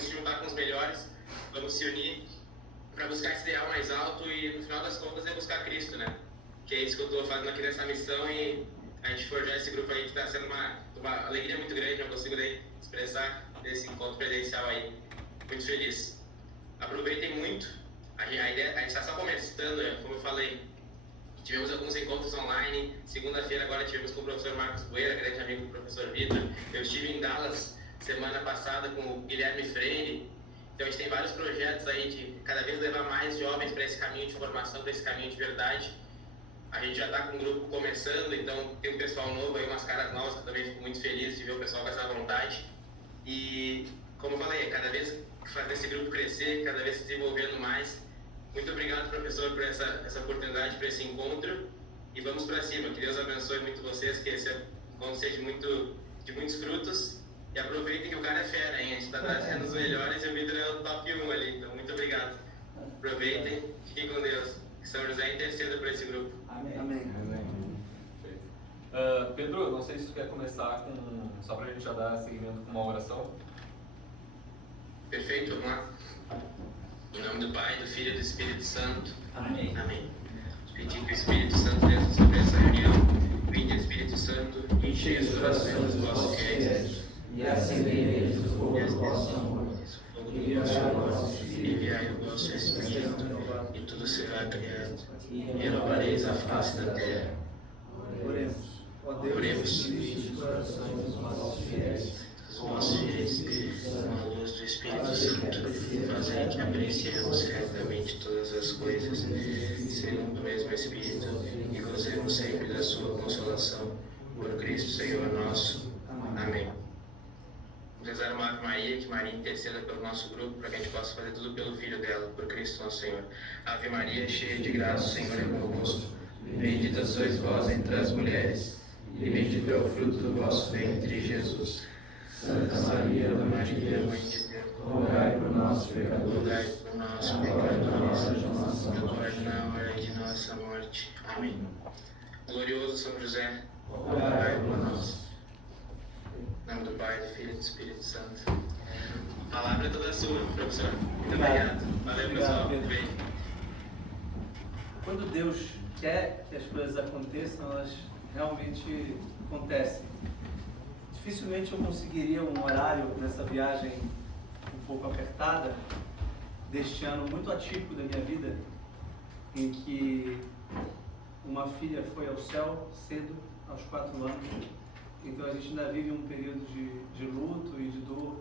vamos se juntar com os melhores, vamos se unir para buscar esse ideal mais alto e, no final das contas, é buscar Cristo, né? Que é isso que eu estou fazendo aqui nessa missão e a gente forjar esse grupo aí que está sendo uma alegria muito grande, não consigo nem expressar desse encontro presencial aí. Muito feliz. Aproveitem muito. A gente está só começando, como eu falei. Tivemos alguns encontros online. Segunda-feira agora tivemos com o professor Marcos Bueira, grande amigo do professor Vitor. Eu estive em Dallas semana passada com o Guilherme Freire. Então a gente tem vários projetos aí de cada vez levar mais jovens para esse caminho de formação, para esse caminho de verdade. A gente já está com um grupo começando, então tem um pessoal novo aí, umas caras novas, que eu também fico muito feliz de ver o pessoal com essa vontade. E, como eu falei, cada vez fazer esse grupo crescer, cada vez se desenvolvendo mais. Muito obrigado, professor, por essa oportunidade, por esse encontro. E vamos para cima. Que Deus abençoe muito vocês, que esse encontro seja de muitos frutos. E aproveitem que o cara é fera, hein? A gente está trazendo os melhores e o Vitor é o top 1 ali. Então, muito obrigado. Aproveitem, fiquem com Deus. Que São José interceda por esse grupo. Amém. Pedro, não sei se tu quer começar só para a gente já dar seguimento com uma oração. Perfeito, vamos lá. Em nome do Pai, do Filho e do Espírito Santo. Amém. Amém. Pedir que o Espírito Santo desça sobre essa reunião. Vinde, Espírito Santo, enchei os corações dos vossos fiéis E acendei neles o fogo do vosso amor. Enviai o vosso Espírito, e tudo será criado, e renovareis a face da terra. Oremos. Ó Oremos. Deus, os corações dos nossos fiéis, Os vossos fiéis, com a luz do Espírito Santo, fazei que apreciemos retamente todas as coisas, segundo o mesmo Espírito, e gozemos sempre da sua consolação. Por Cristo Senhor nosso. Amém. Vamos rezar uma Ave Maria, que Maria interceda pelo nosso grupo, para que a gente possa fazer tudo pelo Filho dela, por Cristo nosso Senhor. Ave Maria, cheia de graça, o Senhor é convosco. Bendita sois vós entre as mulheres, e bendito é o fruto do vosso ventre, Jesus. Santa Maria, Mãe de Deus, rogai por nós, pecadores, rogai por nós, agora e na hora de pecadores, nossa agora morte. e na hora de nossa morte. Amém. Glorioso São José, Rogai por nós. em nome do Pai, do Filho e do Espírito Santo. A palavra é toda sua, professor. Muito obrigado. Valeu, pessoal. Pedro. Bem. Quando Deus quer que as coisas aconteçam, elas realmente acontecem. Dificilmente eu conseguiria um horário nessa viagem um pouco apertada, deste ano muito atípico da minha vida, em que uma filha foi ao céu cedo, aos 4 anos. Então a gente ainda vive um período de luto e de dor,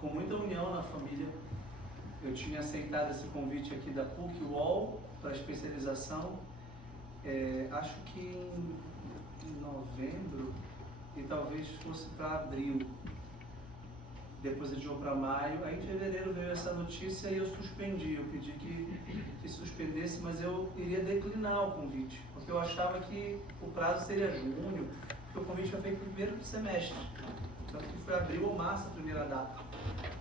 com muita união na família. Eu tinha aceitado esse convite aqui da PUC-UOL para especialização, acho que em novembro, e talvez fosse para abril. Depois adiou para maio. Aí em fevereiro veio essa notícia e eu suspendi. Eu pedi que suspendesse, mas eu iria declinar o convite, porque eu achava que o prazo seria junho, porque o convite foi feito no primeiro semestre. Tanto que foi abril ou março a primeira data.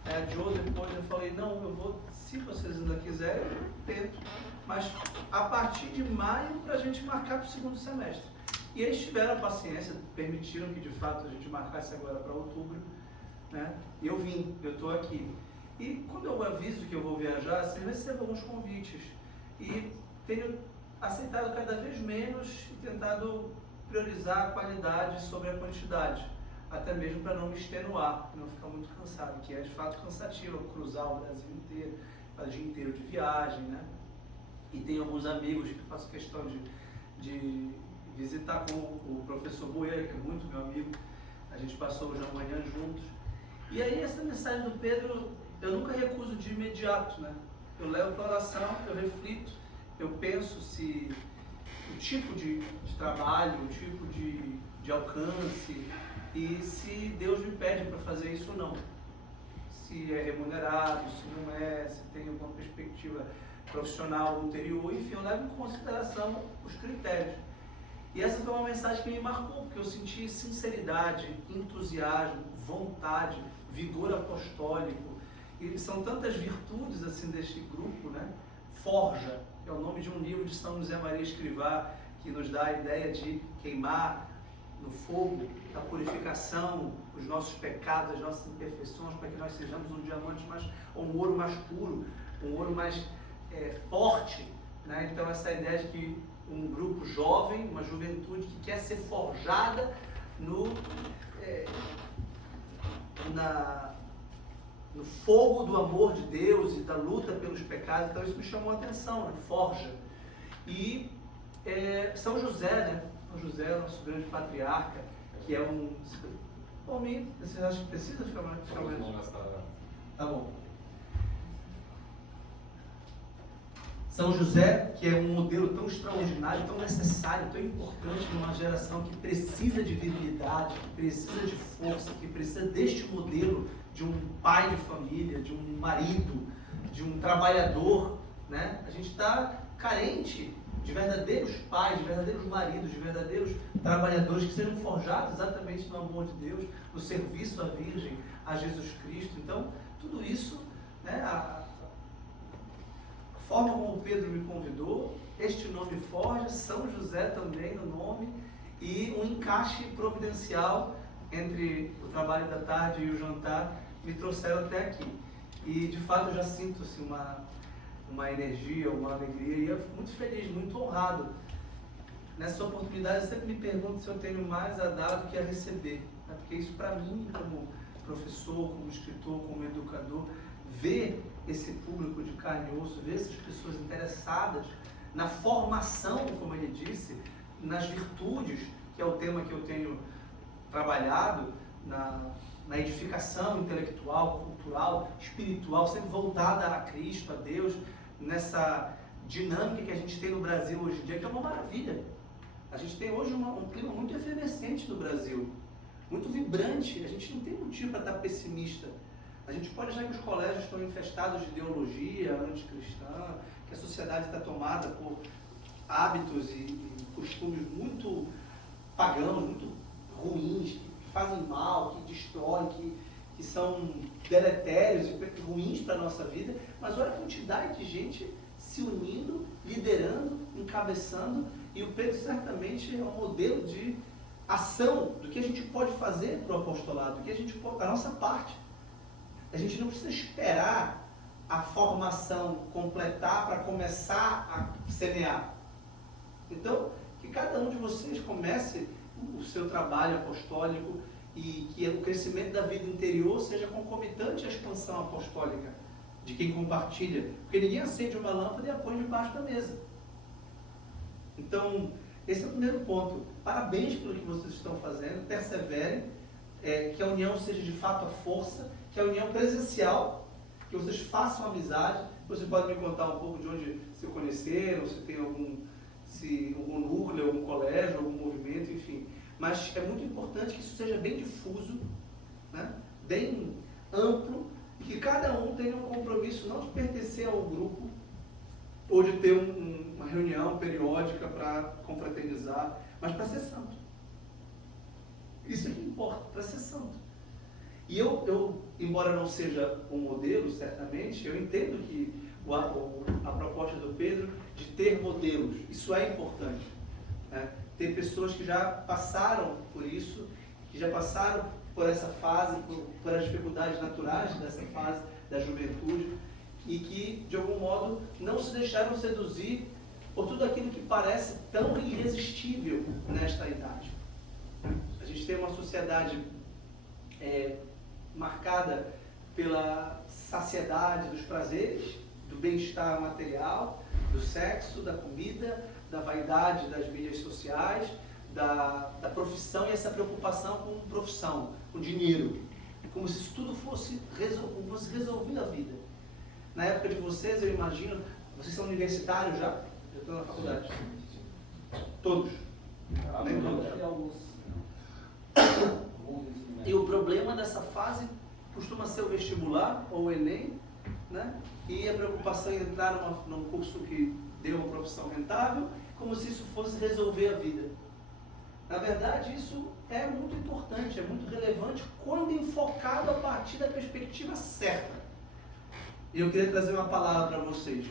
Aí adiou depois, eu falei, não, eu vou, se vocês ainda quiserem, eu tento. Mas a partir de maio para a gente marcar para o segundo semestre. E eles tiveram a paciência, permitiram que de fato a gente marcasse agora para outubro, né? E eu vim, eu estou aqui. E quando eu aviso que eu vou viajar, assim, eu recebo alguns convites. E tenho aceitado cada vez menos e tentado priorizar a qualidade sobre a quantidade. Até mesmo para não me extenuar, não ficar muito cansado, que é de fato cansativo cruzar o Brasil inteiro, o dia inteiro de viagem, né? E tenho alguns amigos que faço questão de visitar com o professor Bueira, que é muito meu amigo. A gente passou hoje amanhã juntos. E aí essa mensagem do Pedro, eu nunca recuso de imediato, né? Eu levo para oração, eu reflito, eu penso se o tipo de trabalho, o tipo de alcance, e se Deus me pede para fazer isso ou não. Se é remunerado, se não é, se tem alguma perspectiva profissional ulterior, enfim, eu levo em consideração os critérios. E essa foi uma mensagem que me marcou, porque eu senti sinceridade, entusiasmo, vontade, vigor apostólico. E são tantas virtudes assim deste grupo, né? Forja, é o nome de um livro de São José Maria Escrivá, que nos dá a ideia de queimar no fogo, da purificação, os nossos pecados, as nossas imperfeições, para que nós sejamos um diamante um ouro mais puro, um ouro mais forte, né? Então essa ideia de que um grupo jovem, uma juventude que quer ser forjada no fogo do amor de Deus e da luta pelos pecados. Então isso me chamou a atenção, né? Forja. E São José, né? São José, nosso grande patriarca, que é um... Homem, vocês acham que precisa ficar mais? Tá bom. São José, que é um modelo tão extraordinário, tão necessário, tão importante numa geração que precisa de virilidade, que precisa de força, que precisa deste modelo de um pai de família, de um marido, de um trabalhador, né? A gente está carente de verdadeiros pais, de verdadeiros maridos, de verdadeiros trabalhadores que sejam forjados exatamente no amor de Deus, no serviço à Virgem, a Jesus Cristo. Então, tudo isso, né, a forma como o Pedro me convidou, este nome forja, São José também no nome, e um encaixe providencial entre o trabalho da tarde e o jantar me trouxeram até aqui. E, de fato, eu já sinto assim, uma energia, uma alegria, e eu fico muito feliz, muito honrado. Nessa oportunidade, eu sempre me pergunto se eu tenho mais a dar do que a receber, né? Porque isso, para mim, como professor, como escritor, como educador, ver esse público de carne e osso, ver essas pessoas interessadas na formação, como ele disse, nas virtudes, que é o tema que eu tenho trabalhado, na edificação intelectual, cultural, espiritual, sempre voltada a Cristo, a Deus, nessa dinâmica que a gente tem no Brasil hoje em dia, que é uma maravilha. A gente tem hoje um clima muito efervescente no Brasil, muito vibrante. A gente não tem motivo para estar pessimista. A gente pode achar que os colégios estão infestados de ideologia anticristã, que a sociedade está tomada por hábitos e costumes muito pagãos, muito ruins, que fazem mal, que destroem, que são deletérios e ruins para a nossa vida. Mas olha a quantidade de gente se unindo, liderando, encabeçando, e o Pedro certamente é um modelo de ação do que a gente pode fazer para o apostolado, do que a gente pode, a nossa parte. A gente não precisa esperar a formação completar para começar a semear. Então, que cada um de vocês comece o seu trabalho apostólico e que o crescimento da vida interior seja concomitante à expansão apostólica de quem compartilha. Porque ninguém acende uma lâmpada e a põe debaixo da mesa. Então, esse é o primeiro ponto. Parabéns pelo que vocês estão fazendo, perseverem, que a união seja de fato a força, que a união presencial, que vocês façam amizade. Vocês podem me contar um pouco de onde se conheceram, se tem algum núcleo, algum colégio, algum movimento, enfim. Mas é muito importante que isso seja bem difuso, né? Bem amplo, e que cada um tenha um compromisso não de pertencer a um grupo ou de ter uma reunião periódica para confraternizar, mas para ser santo. Isso é que importa, para ser santo. E eu, embora não seja um modelo, certamente, eu entendo que a proposta do Pedro de ter modelos, isso é importante, né? Ter pessoas que já passaram por isso, que já passaram por essa fase, por as dificuldades naturais dessa fase da juventude, e que, de algum modo, não se deixaram seduzir por tudo aquilo que parece tão irresistível nesta idade. A gente tem uma sociedade marcada pela saciedade dos prazeres, do bem-estar material, do sexo, da comida, da vaidade das mídias sociais, da profissão, e essa preocupação com profissão, com dinheiro, como se isso tudo fosse resolvido a vida. Na época de vocês, eu imagino, vocês são universitários já? Já estão na faculdade? Todos? Nem todos. E o problema dessa fase costuma ser o vestibular ou o Enem, né? E a preocupação em entrar num curso que dê uma profissão rentável, como se isso fosse resolver a vida. Na verdade, isso é muito importante, é muito relevante quando enfocado a partir da perspectiva certa. E eu queria trazer uma palavra para vocês,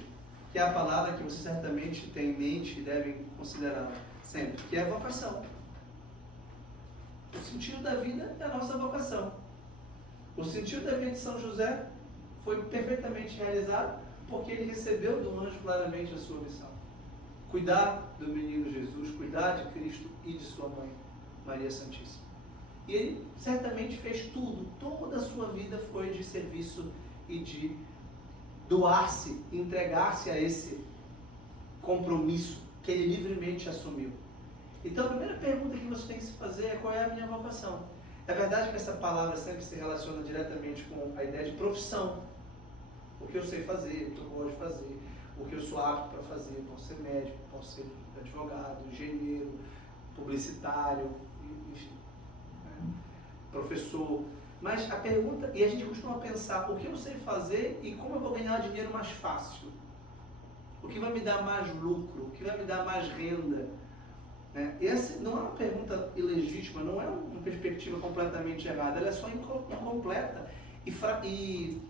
que é a palavra que vocês certamente têm em mente e devem considerar sempre, que é a vocação. O sentido da vida é a nossa vocação. O sentido da vida de São José foi perfeitamente realizado porque ele recebeu do anjo claramente a sua missão. Cuidar do menino Jesus, cuidar de Cristo e de sua mãe, Maria Santíssima. E ele certamente fez tudo, toda a sua vida foi de serviço e de doar-se, entregar-se a esse compromisso que ele livremente assumiu. Então a primeira pergunta que você tem que se fazer é: qual é a minha vocação? É verdade que essa palavra sempre se relaciona diretamente com a ideia de profissão. O que eu sei fazer, o que eu gosto de fazer, o que eu sou apto para fazer. Eu posso ser médico, posso ser advogado, engenheiro, publicitário, enfim, né? Professor. Mas a pergunta, e a gente costuma pensar, o que eu sei fazer e como eu vou ganhar dinheiro mais fácil? O que vai me dar mais lucro? O que vai me dar mais renda? Né? Essa não é uma pergunta ilegítima, não é uma perspectiva completamente errada, ela é só incompleta e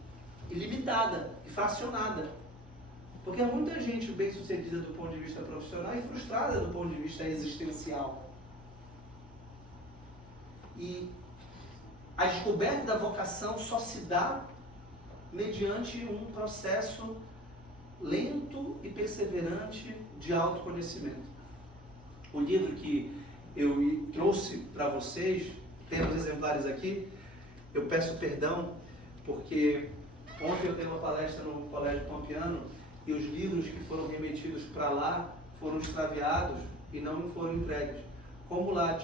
limitada, e fracionada. Porque há muita gente bem sucedida do ponto de vista profissional e frustrada do ponto de vista existencial. E a descoberta da vocação só se dá mediante um processo lento e perseverante de autoconhecimento. O livro que eu trouxe para vocês, tem os exemplares aqui, eu peço perdão, porque ontem eu dei uma palestra no Colégio Pampiano e os livros que foram remetidos para lá foram extraviados e não foram entregues. Como lá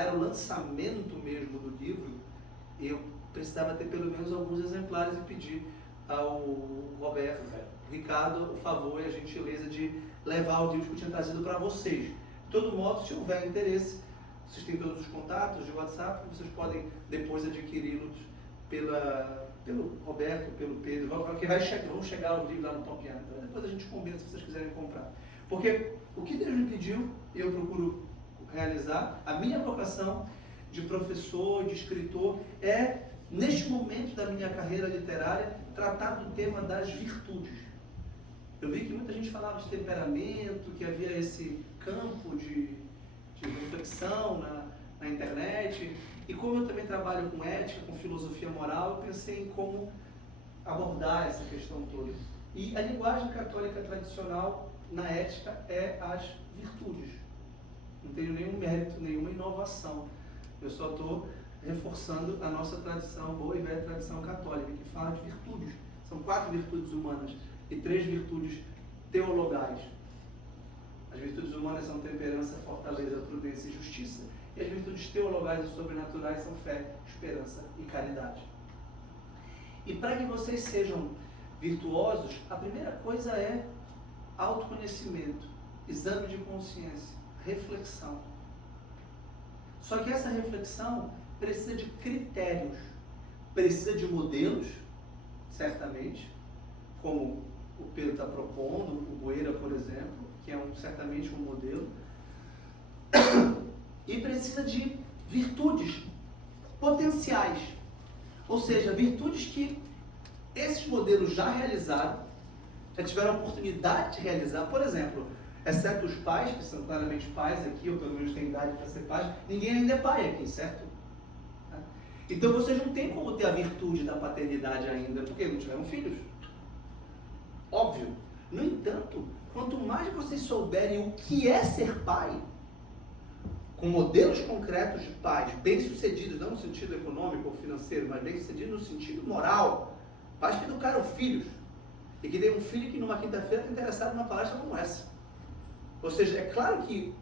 era o lançamento mesmo do livro, eu precisava ter pelo menos alguns exemplares e pedir ao Ricardo, o favor e a gentileza de levar o livro que eu tinha trazido para vocês. De todo modo, se houver interesse, vocês têm todos os contatos de WhatsApp, vocês podem depois adquiri-los pelo Roberto, pelo Pedro, vão chegar o livro lá no Pampiano. Então, depois a gente combina se vocês quiserem comprar. Porque o que Deus me pediu, eu procuro realizar, a minha vocação de professor, de escritor, é, neste momento da minha carreira literária, tratar do tema das virtudes. Eu vi que muita gente falava de temperamento, que havia esse campo de reflexão na internet. E como eu também trabalho com ética, com filosofia moral, eu pensei em como abordar essa questão toda. E a linguagem católica tradicional na ética é as virtudes. Não tenho nenhum mérito, nenhuma inovação. Eu só estou reforçando a nossa tradição, boa e velha tradição católica, que fala de virtudes. São 4 virtudes humanas e 3 virtudes teologais. As virtudes humanas são temperança, fortaleza, prudência e justiça. E as virtudes teologais e sobrenaturais são fé, esperança e caridade. E para que vocês sejam virtuosos, a primeira coisa é autoconhecimento, exame de consciência, reflexão. Só que essa reflexão precisa de critérios, precisa de modelos, certamente, como o Pedro está propondo, o Boeira, por exemplo, que é certamente um modelo, e precisa de virtudes potenciais, ou seja, virtudes que esses modelos já realizaram, já tiveram a oportunidade de realizar. Por exemplo, exceto os pais, que são claramente pais aqui, ou pelo menos têm idade para ser pais, ninguém ainda é pai aqui, certo? Então vocês não têm como ter a virtude da paternidade ainda, porque não tiveram filhos. Óbvio. No entanto, quanto mais vocês souberem o que é ser pai, com modelos concretos de pais bem-sucedidos, não no sentido econômico ou financeiro, mas bem-sucedidos no sentido moral, pais que educaram filhos, e que tem um filho que numa quinta-feira está interessado numa palestra como essa. Ou seja, é claro que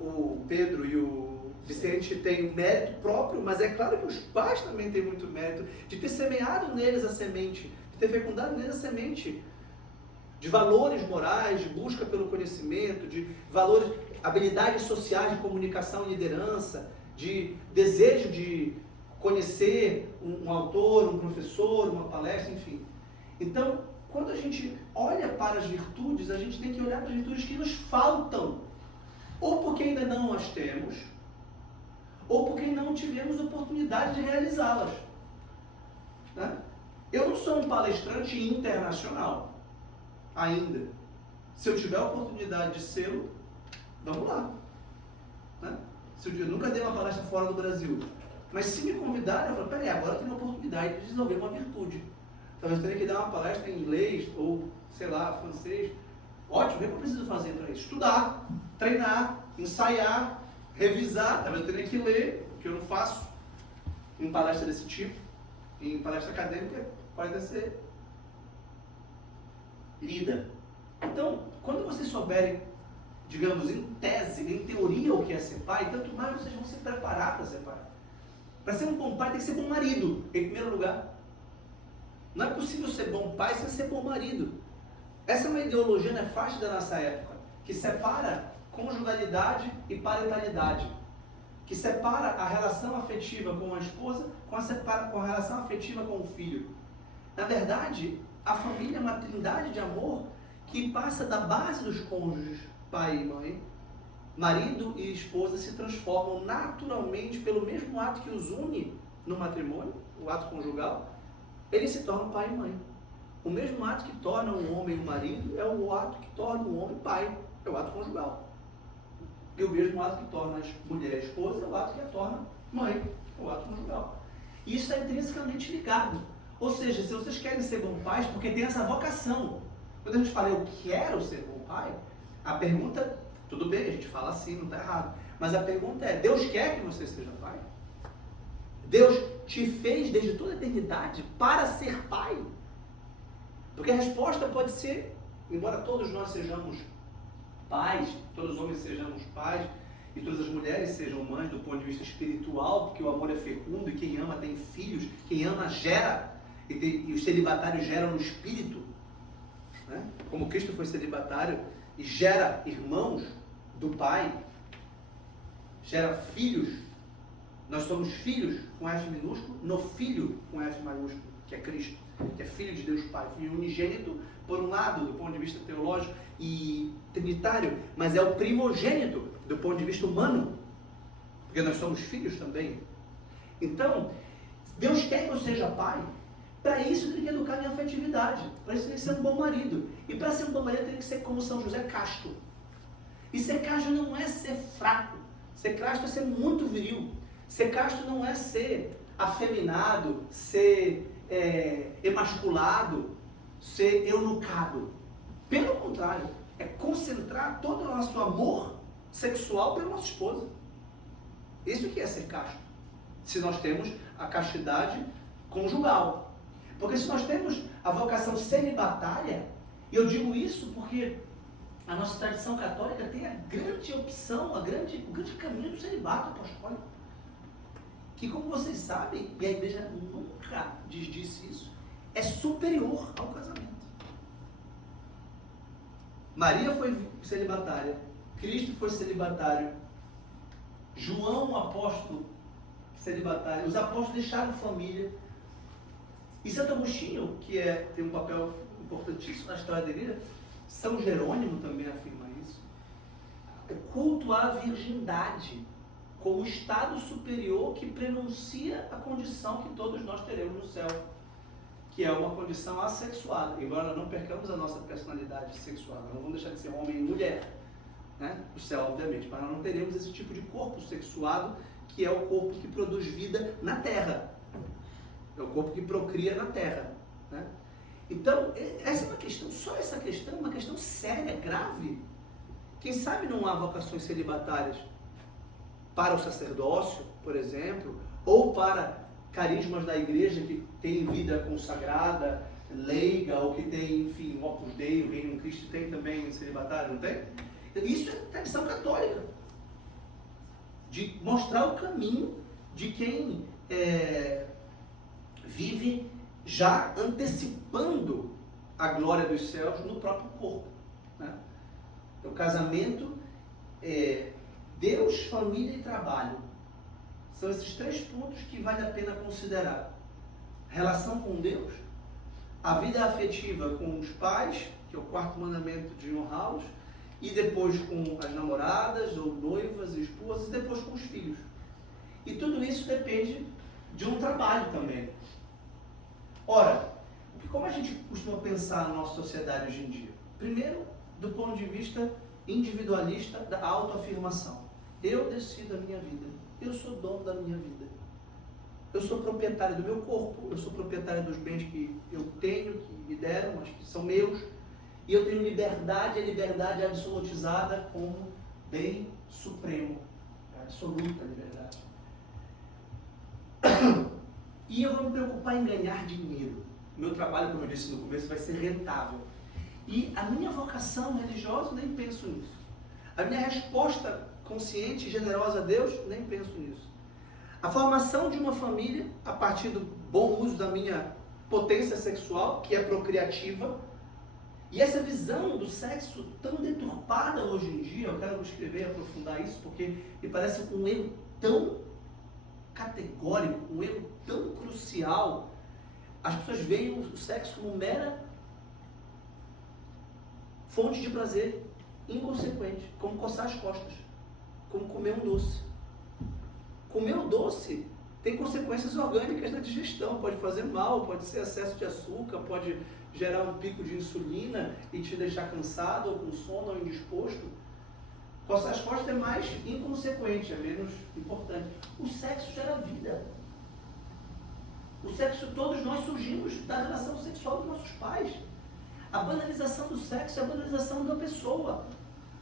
o Pedro e o Vicente têm mérito próprio, mas é claro que os pais também têm muito mérito de ter semeado neles a semente, de ter fecundado neles a semente de valores morais, de busca pelo conhecimento, de valores, habilidades sociais de comunicação e liderança, de desejo de conhecer um autor, um professor, uma palestra, enfim. Então, quando a gente olha para as virtudes, a gente tem que olhar para as virtudes que nos faltam, ou porque ainda não as temos, ou porque não tivemos oportunidade de realizá-las. Né? Eu não sou um palestrante internacional, ainda. Se eu tiver a oportunidade de ser, vamos lá. Né? Se eu nunca dei uma palestra fora do Brasil. Mas se me convidarem, eu falo, peraí, agora eu tenho uma oportunidade de desenvolver uma virtude. Talvez eu tenha que dar uma palestra em inglês ou, sei lá, francês. Ótimo, o que eu preciso fazer para isso? Estudar, treinar, ensaiar, revisar. Talvez eu tenha que ler, o que eu não faço em palestra desse tipo. Em palestra acadêmica, pode ser lida. Então, quando vocês souberem, digamos, em tese, em teoria, o que é ser pai, tanto mais vocês vão se preparar para ser pai. Para ser um bom pai, tem que ser bom marido, em primeiro lugar. Não é possível ser bom pai sem ser bom marido. Essa é uma ideologia nefasta da nossa época, que separa conjugalidade e parentalidade, que separa a relação afetiva com a esposa com a relação afetiva com o filho. Na verdade, a família é uma trindade de amor que passa da base dos cônjuges, pai e mãe. Marido e esposa se transformam naturalmente pelo mesmo ato que os une no matrimônio, o ato conjugal, eles se tornam pai e mãe. O mesmo ato que torna um homem um marido é o ato que torna um homem pai, é o ato conjugal. E o mesmo ato que torna a mulher a esposa é o ato que a torna mãe, é o ato conjugal. Isso é intrinsecamente ligado. Ou seja, se vocês querem ser bons pais, porque tem essa vocação. Quando a gente fala eu quero ser bom pai, a pergunta, tudo bem, a gente fala assim, não está errado. Mas a pergunta é, Deus quer que você seja pai? Deus te fez desde toda a eternidade para ser pai? Porque a resposta pode ser, embora todos nós sejamos pais, todos os homens sejamos pais, e todas as mulheres sejam mães do ponto de vista espiritual, porque o amor é fecundo e quem ama tem filhos, quem ama gera, e os celibatários geram no espírito, né? Como Cristo foi celibatário e gera irmãos do Pai, gera filhos. Nós somos filhos com F minúsculo, no Filho com F maiúsculo, que é Cristo, que é Filho de Deus Pai, Filho unigênito, por um lado, do ponto de vista teológico e trinitário, mas é o primogênito do ponto de vista humano, porque nós somos filhos também. Então, Deus quer que eu seja pai. Para isso eu tenho que educar minha afetividade, para isso eu tenho que ser um bom marido. E para ser um bom marido eu tenho que ser como São José, casto. E ser casto não é ser fraco, ser casto é ser muito viril. Ser casto não é ser afeminado, ser emasculado, ser eunucado. Pelo contrário, é concentrar todo o nosso amor sexual pela nossa esposa. Isso que é ser casto. Se nós temos a castidade conjugal. Porque se nós temos a vocação celibatária, e eu digo isso porque a nossa tradição católica tem a grande opção, o grande caminho do celibato apostólico. Que, como vocês sabem, e a igreja nunca disse isso, é superior ao casamento. Maria foi celibatária, Cristo foi celibatário, João, o apóstolo, celibatário, os apóstolos deixaram família. E Santo Agostinho, que tem um papel importantíssimo na história da igreja, São Jerônimo também afirma isso. O culto à virgindade como estado superior que prenuncia a condição que todos nós teremos no céu, que é uma condição assexuada, embora nós não percamos a nossa personalidade sexual, nós não vamos deixar de ser homem e mulher, né? O céu, obviamente, mas nós não teremos esse tipo de corpo sexuado, que é o corpo que produz vida na terra, é o corpo que procria na terra, né? Então, essa é uma questão, só essa questão é uma questão séria, grave. Quem sabe não há vocações celibatárias para o sacerdócio, por exemplo, ou para carismas da igreja que tem vida consagrada, leiga, ou que tem, enfim, o Opus Dei, o Reino de Cristo tem também celibatário, não tem? Isso é tradição católica, de mostrar o caminho de quem vive já antecipando a glória dos céus no próprio corpo, né? Então, casamento, Deus, família e trabalho. São esses três pontos que vale a pena considerar. Relação com Deus, a vida afetiva com os pais, que é o quarto mandamento de honrá-los, e depois com as namoradas, ou noivas e esposas, e depois com os filhos. E tudo isso depende de um trabalho também. Ora, como a gente costuma pensar na nossa sociedade hoje em dia? Primeiro, do ponto de vista individualista da autoafirmação. Eu decido a minha vida. Eu sou dono da minha vida. Eu sou proprietário do meu corpo, eu sou proprietário dos bens que eu tenho, que me deram, mas que são meus. E eu tenho liberdade, a liberdade é absolutizada como bem supremo. Absoluta liberdade. E eu vou me preocupar em ganhar dinheiro. O meu trabalho, como eu disse no começo, vai ser rentável. E a minha vocação religiosa, eu nem penso nisso. A minha resposta consciente e generosa a Deus, nem penso nisso. A formação de uma família, a partir do bom uso da minha potência sexual, que é procriativa, e essa visão do sexo tão deturpada hoje em dia, eu quero escrever e aprofundar isso, porque me parece um erro tão categórico, um erro tão crucial. As pessoas veem o sexo como mera fonte de prazer inconsequente, como coçar as costas, como comer um doce. Comer um doce tem consequências orgânicas na digestão, pode fazer mal, pode ser excesso de açúcar, pode gerar um pico de insulina e te deixar cansado, ou com sono, ou indisposto. Coçar as costas é mais inconsequente, é menos importante. O sexo gera vida. O sexo, todos nós surgimos da relação sexual dos nossos pais. A banalização do sexo é a banalização da pessoa.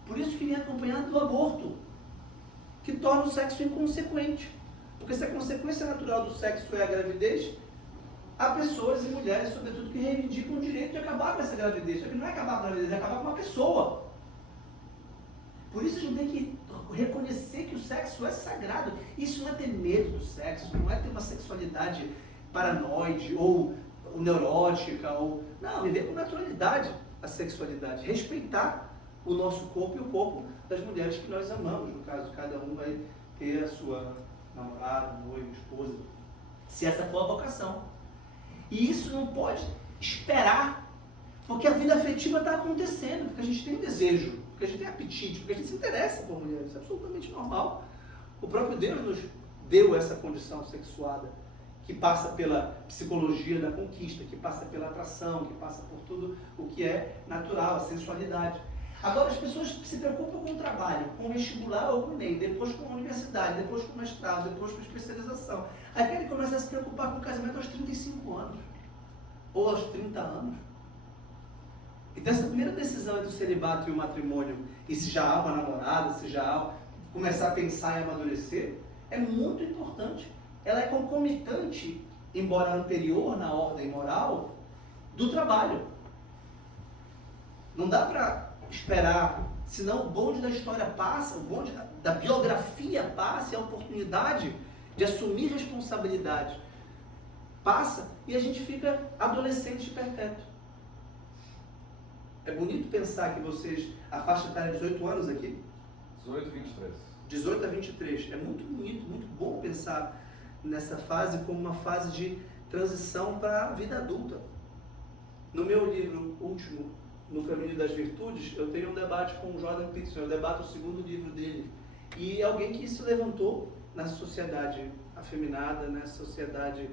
Por isso que vem acompanhado do aborto, que torna o sexo inconsequente. Porque se a consequência natural do sexo é a gravidez, há pessoas e mulheres, sobretudo, que reivindicam o direito de acabar com essa gravidez. Só que não é acabar com a gravidez, é acabar com uma pessoa. Por isso a gente tem que reconhecer que o sexo é sagrado. Isso não é ter medo do sexo, não é ter uma sexualidade paranoide ou neurótica. Não, viver com naturalidade a sexualidade. Respeitar o nosso corpo e o corpo das mulheres que nós amamos. No caso, cada um vai ter a sua namorada, noiva, esposa, se essa for a vocação. E isso não pode esperar, porque a vida afetiva está acontecendo, porque a gente tem desejo, porque a gente tem apetite, porque a gente se interessa por mulheres. Isso é absolutamente normal. O próprio Deus nos deu essa condição sexuada, que passa pela psicologia da conquista, que passa pela atração, que passa por tudo o que é natural, a sensualidade. Agora as pessoas se preocupam com o trabalho, com o vestibular ou com o Enem, depois com a universidade, depois com o mestrado, depois com a especialização. Aí querem começar a se preocupar com o casamento aos 35 anos, ou aos 30 anos. Então essa primeira decisão entre o celibato e o matrimônio, e se já há uma namorada, se já há começar a pensar e amadurecer, é muito importante. Ela é concomitante, embora anterior na ordem moral, do trabalho. Não dá para esperar, senão o bonde da história passa, o bonde da biografia passa, e a oportunidade de assumir responsabilidade passa, e a gente fica adolescente perpétuo. É bonito pensar que vocês, a faixa etária de 18 anos aqui? 18 e 23. 18 a 23. É muito bonito, muito bom pensar nessa fase como uma fase de transição para a vida adulta. No meu livro último, No Caminho das Virtudes, eu tenho um debate com o Jordan Peterson, eu debato o segundo livro dele. E alguém que se levantou na sociedade afeminada, na sociedade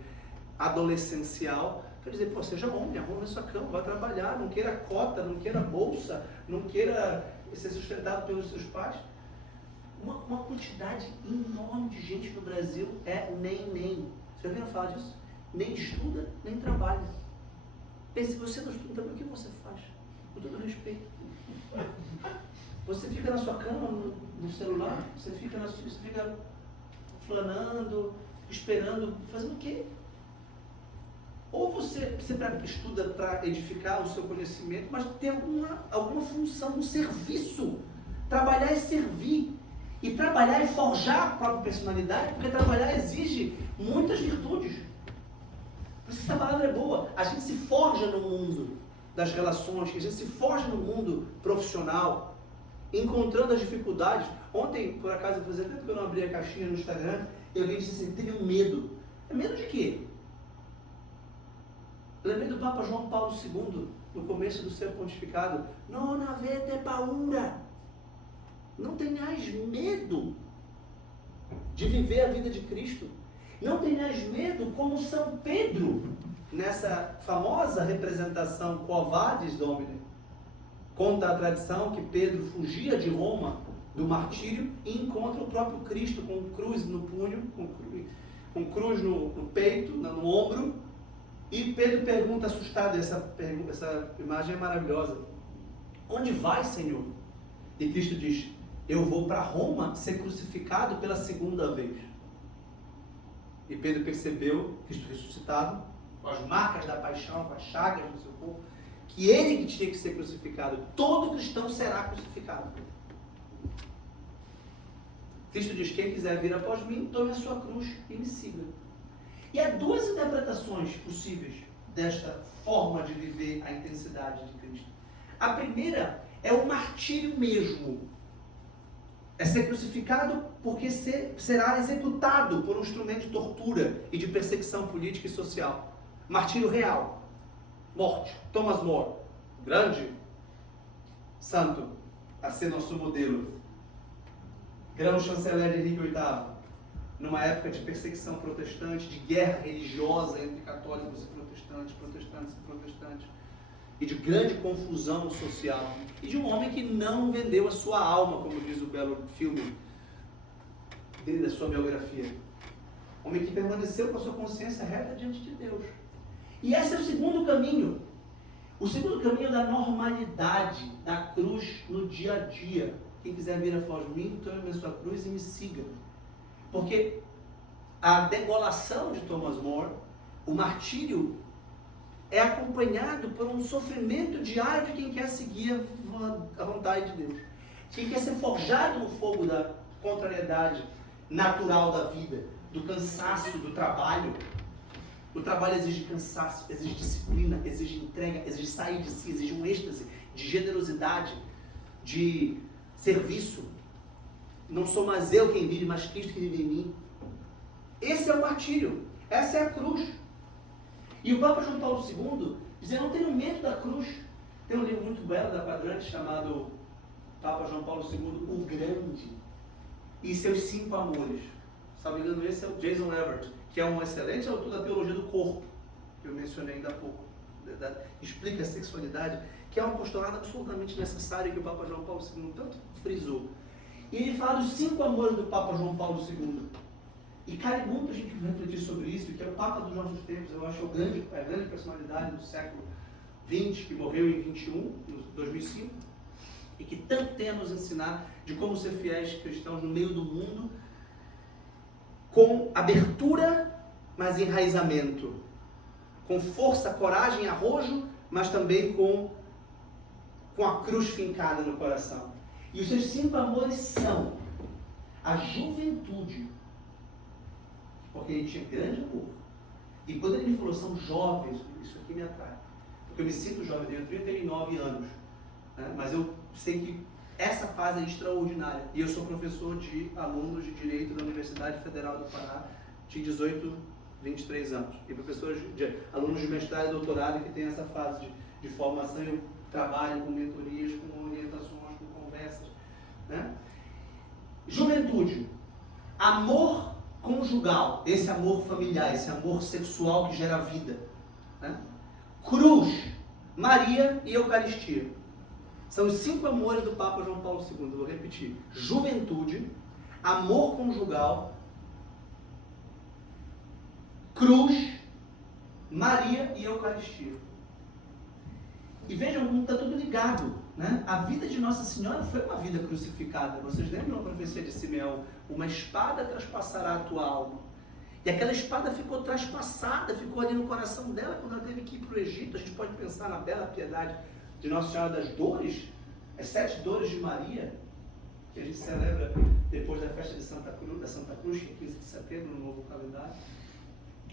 adolescencial, para dizer, pô, seja homem, arruma sua cama, vai trabalhar, não queira cota, não queira bolsa, não queira ser sustentado pelos seus pais. Uma quantidade enorme de gente no Brasil é nem. Vocês já ouviram falar disso? Nem estuda, nem trabalha. Pense, se você não estuda também, o que você faz? Com todo respeito. Você fica na sua cama, no celular, você fica flanando, esperando, fazendo o quê? Ou você estuda para edificar o seu conhecimento, mas tem alguma função, um serviço. Trabalhar é servir. E trabalhar é forjar a própria personalidade, porque trabalhar exige muitas virtudes. Por isso essa palavra é boa. A gente se forja no mundo das relações, a gente se forja no mundo profissional, encontrando as dificuldades. Ontem, por acaso, por exemplo, porque eu não abri a caixinha no Instagram, eu vi disse assim, teve um medo. É medo de quê? Eu lembrei do Papa João Paulo II, no começo do seu pontificado. Non avete paura. Não tenhais medo de viver a vida de Cristo. Não tenhais medo como São Pedro, nessa famosa representação Quo Vadis Domine. Conta a tradição que Pedro fugia de Roma do martírio e encontra o próprio Cristo com cruz no punho, com cruz no peito, no ombro. E Pedro pergunta assustado, essa imagem é maravilhosa: onde vai, Senhor? E Cristo diz: eu vou para Roma ser crucificado pela segunda vez. E Pedro percebeu, Cristo ressuscitado, com as marcas da paixão, com as chagas no seu corpo, que ele que tinha que ser crucificado. Todo cristão será crucificado. Cristo diz: quem quiser vir após mim, tome a sua cruz e me siga. E há duas interpretações possíveis desta forma de viver a intensidade de Cristo. A primeira é o martírio mesmo. É ser crucificado porque será executado por um instrumento de tortura e de perseguição política e social. Martírio real. Morte. Thomas More, grande santo, a ser nosso modelo. Grão chanceler de Henrique VIII, numa época de perseguição protestante, de guerra religiosa entre católicos e protestantes, e de grande confusão social, e de um homem que não vendeu a sua alma, como diz o belo filme da sua biografia. Homem que permaneceu com a sua consciência reta diante de Deus. E esse é o segundo caminho. O segundo caminho é da normalidade, da cruz no dia a dia. Quem quiser vir após mim, tome a sua cruz e me siga. Porque a degolação de Thomas More, o martírio, é acompanhado por um sofrimento diário de quem quer seguir a vontade de Deus. Quem quer ser forjado no fogo da contrariedade natural da vida, do cansaço, do trabalho. O trabalho exige cansaço, exige disciplina, exige entrega, exige sair de si, exige um êxtase de generosidade, de serviço. Não sou mais eu quem vive, mas Cristo que vive em mim. Esse é o martírio, essa é a cruz. E o Papa João Paulo II dizia: não tenham medo da cruz. Tem um livro muito belo da Quadrante chamado Papa João Paulo II, O Grande, e seus 5 amores. Se não me engano, esse é o Jason Everett, que é um excelente autor da teologia do corpo, que eu mencionei ainda há pouco. Explica a sexualidade, que é um postulado absolutamente necessário que o Papa João Paulo II tanto frisou. E ele fala dos 5 amores do Papa João Paulo II. E cabe muito a gente refletir sobre isso, que é o Papa dos nossos tempos. Eu acho que é a grande personalidade do século XX, que morreu em 2005, e que tanto tem a nos ensinar de como ser fiéis cristãos no meio do mundo, com abertura, mas enraizamento, com força, coragem e arrojo, mas também com a cruz fincada no coração. E os seus 5 amores são a juventude, porque ele tinha grande amor. E quando ele me falou, são jovens, isso aqui me atrai. Porque eu me sinto jovem, eu tenho 39 anos, né? Mas eu sei que essa fase é extraordinária. E eu sou professor de alunos de Direito da Universidade Federal do Pará, de 18, 23 anos. E professor de alunos de mestrado e doutorado que tem essa fase de formação. Eu trabalho com mentorias, com orientações, com conversas, né? Juventude. Amor conjugal, esse amor familiar, esse amor sexual que gera vida, né? Cruz, Maria e Eucaristia. São os 5 amores do Papa João Paulo II. Vou repetir: juventude, amor conjugal, cruz, Maria e Eucaristia. E vejam como está tudo ligado, né? A vida de Nossa Senhora foi uma vida crucificada. Vocês lembram a profecia de Simeão? Uma espada traspassará a tua alma. E aquela espada ficou traspassada, ficou ali no coração dela quando ela teve que ir para o Egito. A gente pode pensar na bela piedade de Nossa Senhora das Dores, as 7 dores de Maria, que a gente celebra depois da festa de Santa Cruz, que é 15 de setembro, no novo calendário,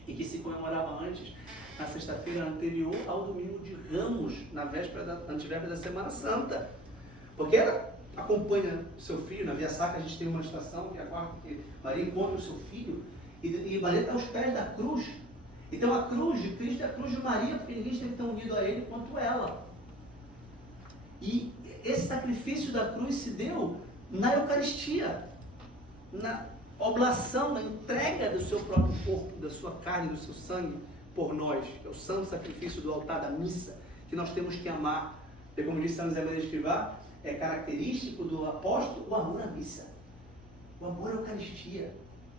e que se comemorava antes, na sexta-feira anterior ao domingo de Ramos, na antevéspera da Semana Santa. Porque ela acompanha o seu filho, na Via Sacra a gente tem uma estação, que é a quarta, que Maria encontra o seu filho, e Maria está aos pés da cruz. Então a cruz de Cristo é a cruz de Maria, porque ninguém esteve tão unido a ele quanto ela. E esse sacrifício da cruz se deu na Eucaristia, na oblação, na entrega do seu próprio corpo, da sua carne, do seu sangue por nós. É o santo sacrifício do altar da missa, que nós temos que amar. E como disse São José Maria Escrivá, é característico do apóstolo o amor à missa. O amor à Eucaristia.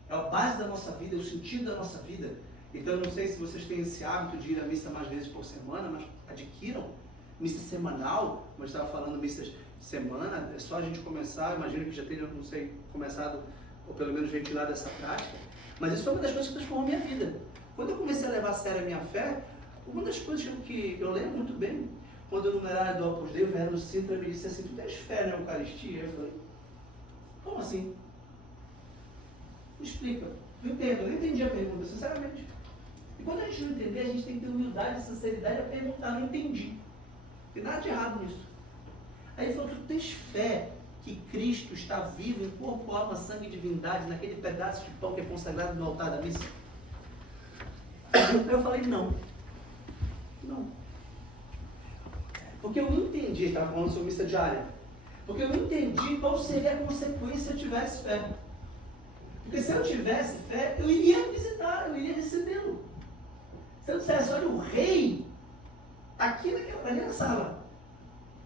É a base da nossa vida, é o sentido da nossa vida. Então eu não sei se vocês têm esse hábito de ir à missa mais vezes por semana, mas adquiram. Missa semanal, como eu estava falando, missas de semana, é só a gente começar, imagino que já tenha, não sei, começado, ou pelo menos ventilado essa prática. Mas isso foi uma das coisas que transformou a minha vida. Quando eu comecei a levar a sério a minha fé, uma das coisas que eu lembro muito bem, quando o numerário do Opus Dei, o Fernando Sintra me disse assim, tu tens fé na Eucaristia? Eu falei, como assim? Me explica. Não entendo, eu não entendi a pergunta, sinceramente. E quando a gente não entender, a gente tem que ter humildade e sinceridade a perguntar, não entendi. Não tem nada de errado nisso. Aí ele falou, tu tens fé que Cristo está vivo em corpo, alma, sangue e divindade naquele pedaço de pão que é consagrado no altar da missa? Aí eu falei, não. Não. Porque eu não entendi, estava falando sobre missa diária, porque eu não entendi qual seria a consequência se eu tivesse fé. Porque se eu tivesse fé, eu iria visitar, eu iria recebê-lo. Se eu dissesse, olha, o rei está aqui na sala,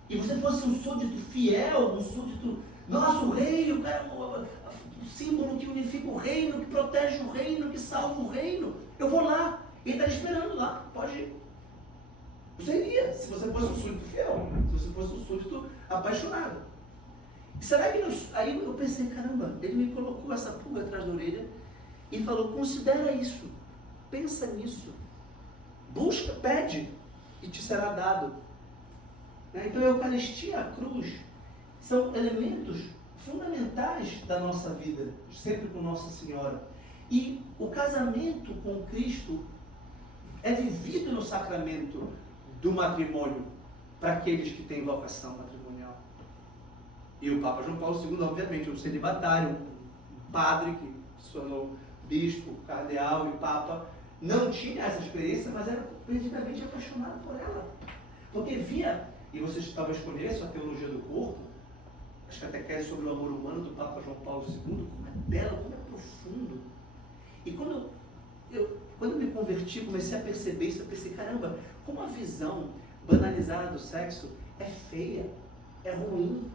e você fosse um súdito fiel, um súdito, nossa, o rei, o cara, o símbolo que unifica o reino, que protege o reino, que salva o reino, eu vou lá, ele está esperando lá, pode ir. Você iria, se você fosse um súdito fiel, se você fosse um súdito apaixonado. E será que aí eu pensei, caramba, ele me colocou essa pulga atrás da orelha e falou, considera isso, pensa nisso, busca, pede e te será dado. Então a Eucaristia e a cruz são elementos fundamentais da nossa vida, sempre com Nossa Senhora. E o casamento com Cristo é vivido no sacramento do matrimônio para aqueles que têm vocação matrimonial. E o Papa João Paulo II, obviamente, um celibatário, um padre que se tornou bispo, cardeal e papa, não tinha essa experiência, mas era perdidamente apaixonado por ela. Porque via, e vocês talvez conheçam a teologia do corpo, as catequeses sobre o amor humano do Papa João Paulo II, como é belo, como é profundo. E quando eu me converti, comecei a perceber isso, eu pensei, caramba, como a visão banalizada do sexo é feia, é ruim.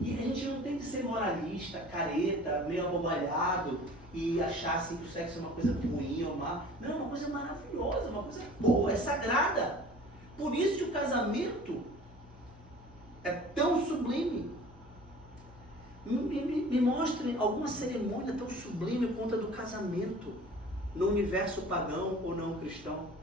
E a gente não tem que ser moralista, careta, meio abobalhado e achar assim que o sexo é uma coisa ruim ou má. Não, é uma coisa maravilhosa, uma coisa boa, é sagrada. Por isso que o casamento é tão sublime. Me mostrem alguma cerimônia tão sublime quanto a do casamento no universo pagão ou não cristão.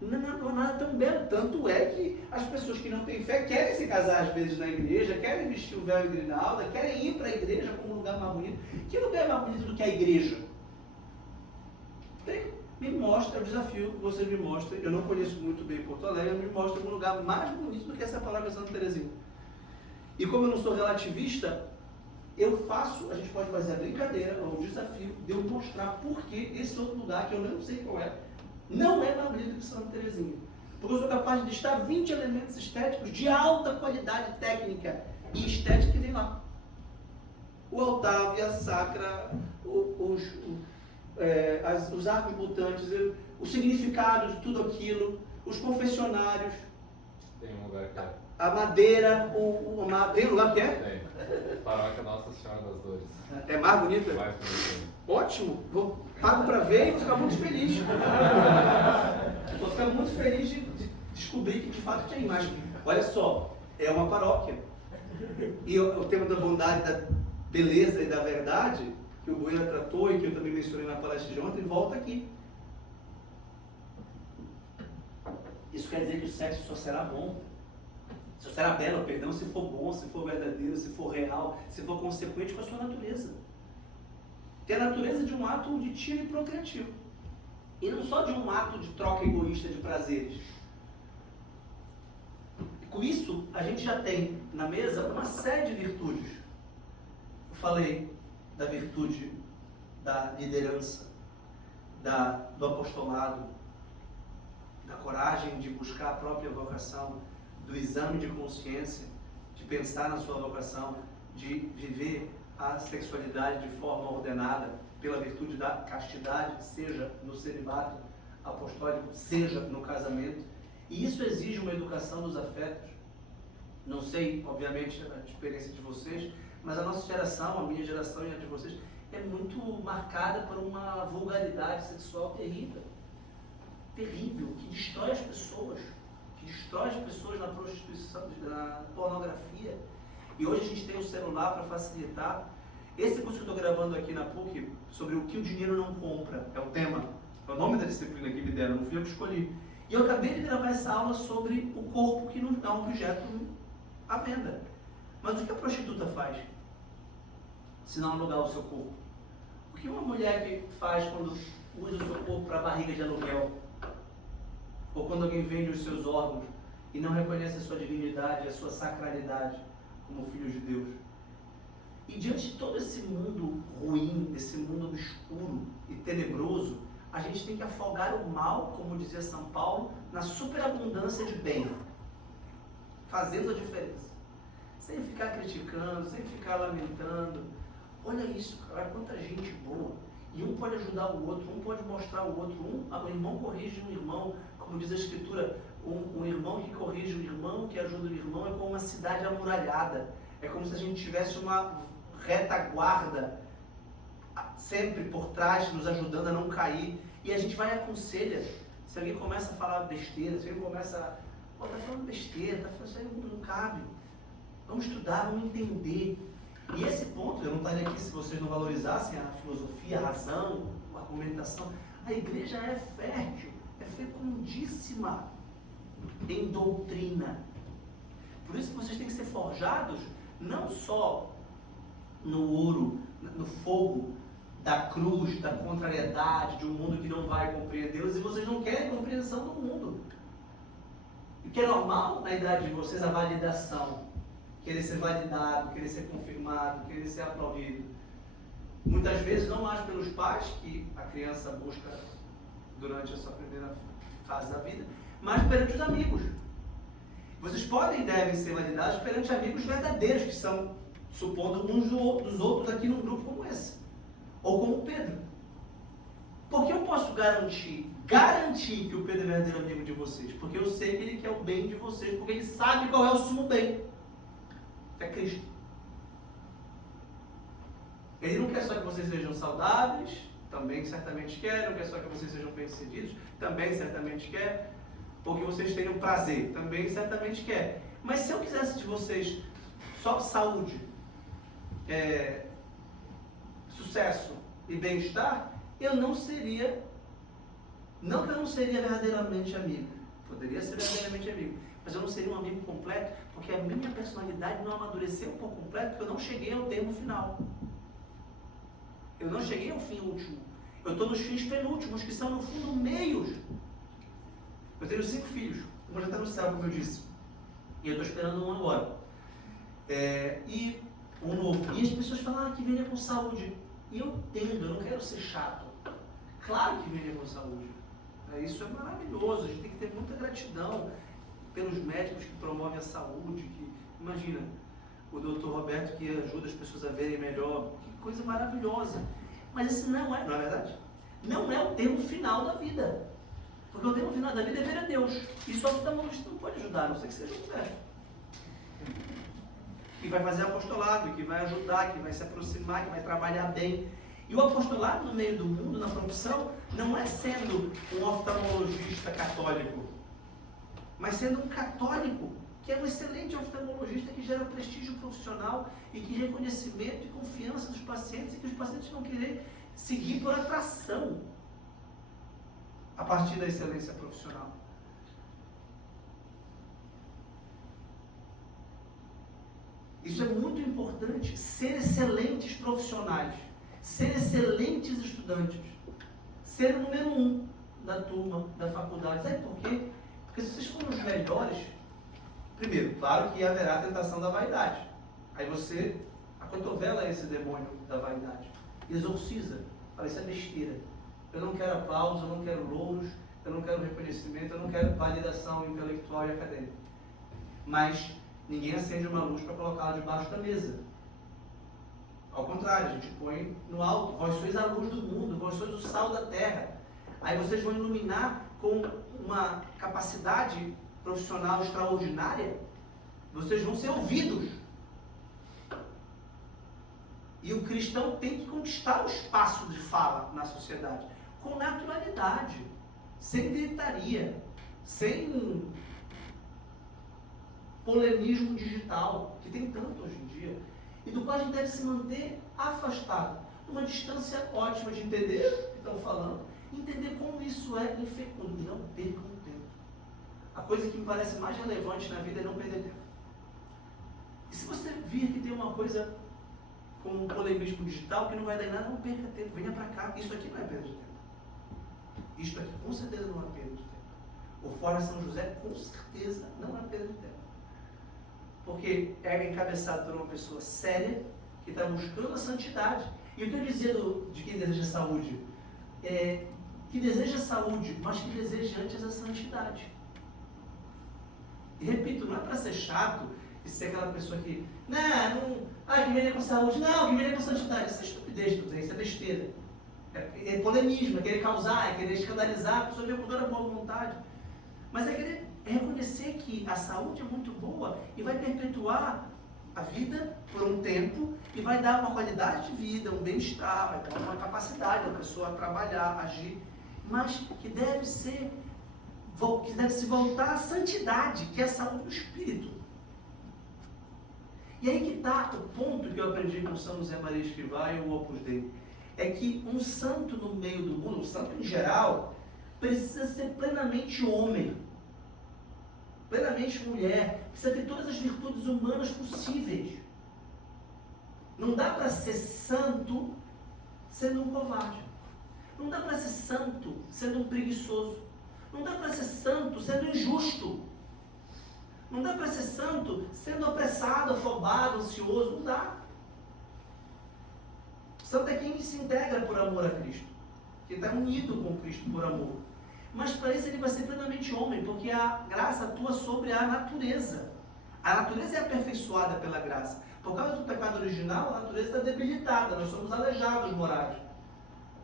Não há nada tão belo. Tanto é que as pessoas que não têm fé querem se casar às vezes na igreja, querem vestir o véu e grinalda, querem ir para a igreja como um lugar mais bonito. Que lugar é mais bonito do que a igreja? Me mostra, é o desafio que vocês me mostrem. Eu não conheço muito bem Porto Alegre, me mostra um lugar mais bonito do que essa palavra Santa Teresinha. E como eu não sou relativista, a gente pode fazer a brincadeira, ou o desafio de eu mostrar por que esse outro lugar, que eu não sei qual é, não é mais bonito que Santa Teresinha. Porque eu sou capaz de listar 20 elementos estéticos de alta qualidade técnica e estética que tem lá. O altar, a via sacra, os arcos mutantes, o significado de tudo aquilo, os confessionários. Tem um lugar que é. A madeira, tem lugar que é? Tem. Paróquia Nossa Senhora das Dores. É mais bonita? Mais bonito. Ótimo, pago para ver e vou ficar muito feliz. Vou ficar muito feliz de descobrir que de fato tem imagem. Olha só, é uma paróquia. E o tema da bondade, da beleza e da verdade, que o Buena tratou e que eu também mencionei na palestra de ontem, volta aqui. Isso quer dizer que o sexo só será bom, só será belo, perdão, se for bom, se for verdadeiro, se for real, se for consequente com a sua natureza. Que é a natureza de um ato auditivo e procriativo. E não só de um ato de troca egoísta de prazeres. E com isso, a gente já tem na mesa uma série de virtudes. Eu falei da virtude da liderança, do apostolado, da coragem de buscar a própria vocação, do exame de consciência, de pensar na sua vocação, de viver a sexualidade de forma ordenada, pela virtude da castidade, seja no celibato apostólico, seja no casamento. E isso exige uma educação dos afetos. Não sei, obviamente, a experiência de vocês, mas a nossa geração, a minha geração e a de vocês, é muito marcada por uma vulgaridade sexual terrível. Terrível, que destrói as pessoas. Que destrói as pessoas na prostituição, na pornografia. E hoje a gente tem o celular para facilitar. Esse curso que eu estou gravando aqui na PUC, sobre o que o dinheiro não compra, é o tema, é o nome da disciplina que me deram, não fui eu que escolhi. E eu acabei de gravar essa aula sobre o corpo que não é um objeto à venda. Mas o que a prostituta faz, se não alugar o seu corpo? O que uma mulher que faz quando usa o seu corpo para barriga de aluguel? Ou quando alguém vende os seus órgãos e não reconhece a sua dignidade, a sua sacralidade como filho de Deus? E diante de todo esse mundo ruim, desse mundo obscuro e tenebroso, a gente tem que afogar o mal, como dizia São Paulo, na superabundância de bem, fazendo a diferença. Sem ficar criticando, sem ficar lamentando. Olha isso, cara, quanta gente boa. E um pode ajudar o outro, um pode mostrar o outro. Um irmão corrige um irmão, como diz a Escritura, um irmão que corrige um irmão, que ajuda o irmão, é como uma cidade amuralhada. É como se a gente tivesse uma retaguarda sempre por trás, nos ajudando a não cair. E a gente vai e aconselha. Se alguém começa a falar besteira, se alguém começa a... Pô, tá falando besteira, tá falando isso aí, não cabe. Vamos estudar, vamos entender. E esse ponto, eu não estaria aqui se vocês não valorizassem a filosofia, a razão, a argumentação. A igreja é fértil, é fecundíssima em doutrina. Por isso que vocês têm que ser forjados não só no ouro, no fogo da cruz, da contrariedade, de um mundo que não vai compreender Deus, e vocês não querem compreensão do mundo. O que é normal na idade de vocês, a validação. Querer ser validado, querer ser confirmado, querer ser aplaudido. Muitas vezes não mais pelos pais, que a criança busca durante a sua primeira fase da vida, mas perante os amigos. Vocês podem e devem ser validados perante amigos verdadeiros, que são, supondo, uns dos outros aqui num grupo como esse. Ou como Pedro. Porque eu posso garantir que o Pedro é verdadeiro amigo de vocês? Porque eu sei que ele quer o bem de vocês, porque ele sabe qual é o sumo bem. É Cristo. Ele não quer só que vocês sejam saudáveis, também certamente quer. Não quer só que vocês sejam bem-sucedidos, também certamente quer. Ou que vocês tenham prazer, também certamente quer. Mas se eu quisesse de vocês só saúde, sucesso e bem-estar, eu não seria, não que eu não seria verdadeiramente amigo, poderia ser verdadeiramente amigo, mas eu não seria um amigo completo, porque a minha personalidade não amadureceu por completo, porque eu não cheguei ao termo final. Eu não cheguei ao fim último. Eu estou nos fins penúltimos, que são no fundo meios. Eu tenho 5 filhos, um já está no céu, como eu disse, e eu estou esperando um agora. E um novo. E as pessoas falam que venha com saúde. E eu entendo, eu não quero ser chato. Claro que venha com saúde. Isso é maravilhoso, a gente tem que ter muita gratidão pelos médicos que promovem a saúde. Imagina, o Dr. Roberto que ajuda as pessoas a verem melhor. Que coisa maravilhosa. Mas esse não é verdade? Não é o termo final da vida. Porque o termo final da vida é ver a Deus. E só o oftalmologista não pode ajudar, a não ser que seja um médico. Que vai fazer apostolado, que vai ajudar, que vai se aproximar, que vai trabalhar bem. E o apostolado no meio do mundo, na profissão, não é sendo um oftalmologista católico, mas sendo um católico que é um excelente oftalmologista, que gera prestígio profissional e que reconhecimento e confiança dos pacientes, e que os pacientes vão querer seguir por atração a partir da excelência profissional. Isso é muito importante, ser excelentes profissionais, ser excelentes estudantes, ser o número 1 da turma, da faculdade. Sabe por quê? Porque se vocês forem os melhores, primeiro, claro que haverá a tentação da vaidade. Aí você acotovela esse demônio da vaidade, exorciza, fala, isso é besteira. Eu não quero aplausos, eu não quero louros, eu não quero reconhecimento, eu não quero validação intelectual e acadêmica. Mas ninguém acende uma luz para colocá-la debaixo da mesa. Ao contrário, a gente põe no alto. Vós sois a luz do mundo, vós sois o sal da terra. Aí vocês vão iluminar com uma capacidade profissional extraordinária Vocês vão ser ouvidos. E o cristão tem que conquistar o espaço de fala na sociedade, com naturalidade, sem gritaria, sem polemismo digital, que tem tanto hoje em dia, e do qual a gente deve se manter afastado, numa distância ótima de entender o que estão falando, entender como isso é infecundo. Não percam tempo. A coisa que me parece mais relevante na vida é não perder tempo. E se você vir que tem uma coisa como um polemismo digital que não vai dar em nada, não perca tempo, venha para cá. Isso aqui não é perda de tempo. Isto aqui com certeza não é perda de tempo. O Fora São José com certeza não é perda de tempo. Porque é encabeçado por uma pessoa séria que está buscando a santidade. E o que eu dizia de quem deseja saúde? Que deseja saúde, mas que deseja antes a santidade. E repito, não é para ser chato e ser aquela pessoa que que venha com saúde, não, que venha com santidade. Isso é estupidez, isso é besteira. É polemismo, é querer causar, é querer escandalizar, a pessoa veio com toda a boa vontade. Mas é querer reconhecer que a saúde é muito boa e vai perpetuar a vida por um tempo e vai dar uma qualidade de vida, um bem-estar, vai dar uma capacidade da pessoa a trabalhar, agir, mas que deve se voltar à santidade, que é a saúde do espírito. E aí que está o ponto que eu aprendi com São José Maria Escrivá e o Opus Dei. É que um santo no meio do mundo, um santo em geral, precisa ser plenamente homem, plenamente mulher, precisa ter todas as virtudes humanas possíveis. Não dá para ser santo sendo um covarde. Não dá para ser santo sendo um preguiçoso. Não dá para ser santo sendo injusto. Não dá para ser santo sendo apressado, afobado, ansioso. Não dá. Santo é quem se integra por amor a Cristo, que está unido com Cristo por amor. Mas para isso ele vai ser plenamente homem, porque a graça atua sobre a natureza. A natureza é aperfeiçoada pela graça. Por causa do pecado original, a natureza está debilitada, nós somos aleijados morais.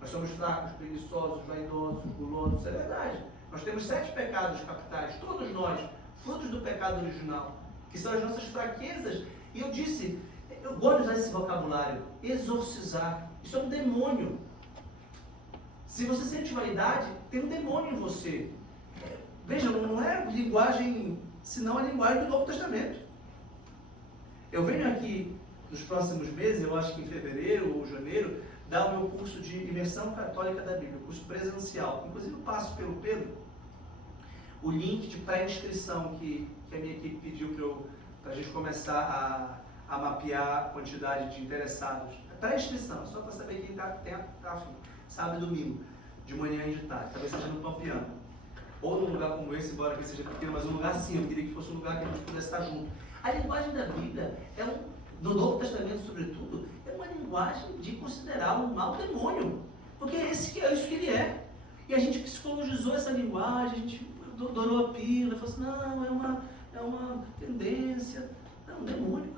Nós somos fracos, preguiçosos, vaidosos, gulosos, isso é verdade. Nós temos 7 pecados capitais, todos nós, frutos do pecado original, que são as nossas fraquezas. E eu disse, eu gosto de usar esse vocabulário, exorcizar. Isso é um demônio. Se você sente vaidade, tem um demônio em você. Veja, não é linguagem, senão a linguagem do Novo Testamento. Eu venho aqui nos próximos meses, eu acho que em fevereiro ou janeiro, dar o meu curso de imersão católica da Bíblia, curso presencial. Inclusive eu passo pelo Pedro o link de pré-inscrição que a minha equipe pediu para a gente começar a mapear a quantidade de interessados. Pré-inscrição, só para saber quem está afim. Sábado e domingo, de manhã e de tarde, talvez seja no Pampiano. Ou num lugar como esse, embora que seja pequeno, mas um lugar assim, eu queria que fosse um lugar que a gente pudesse estar junto. A linguagem da Bíblia, do Novo Testamento sobretudo, é uma linguagem de considerar um mau demônio, porque é isso que ele é. E a gente psicologizou essa linguagem, a gente dourou a pílula, falou assim, não, é uma tendência, é um demônio.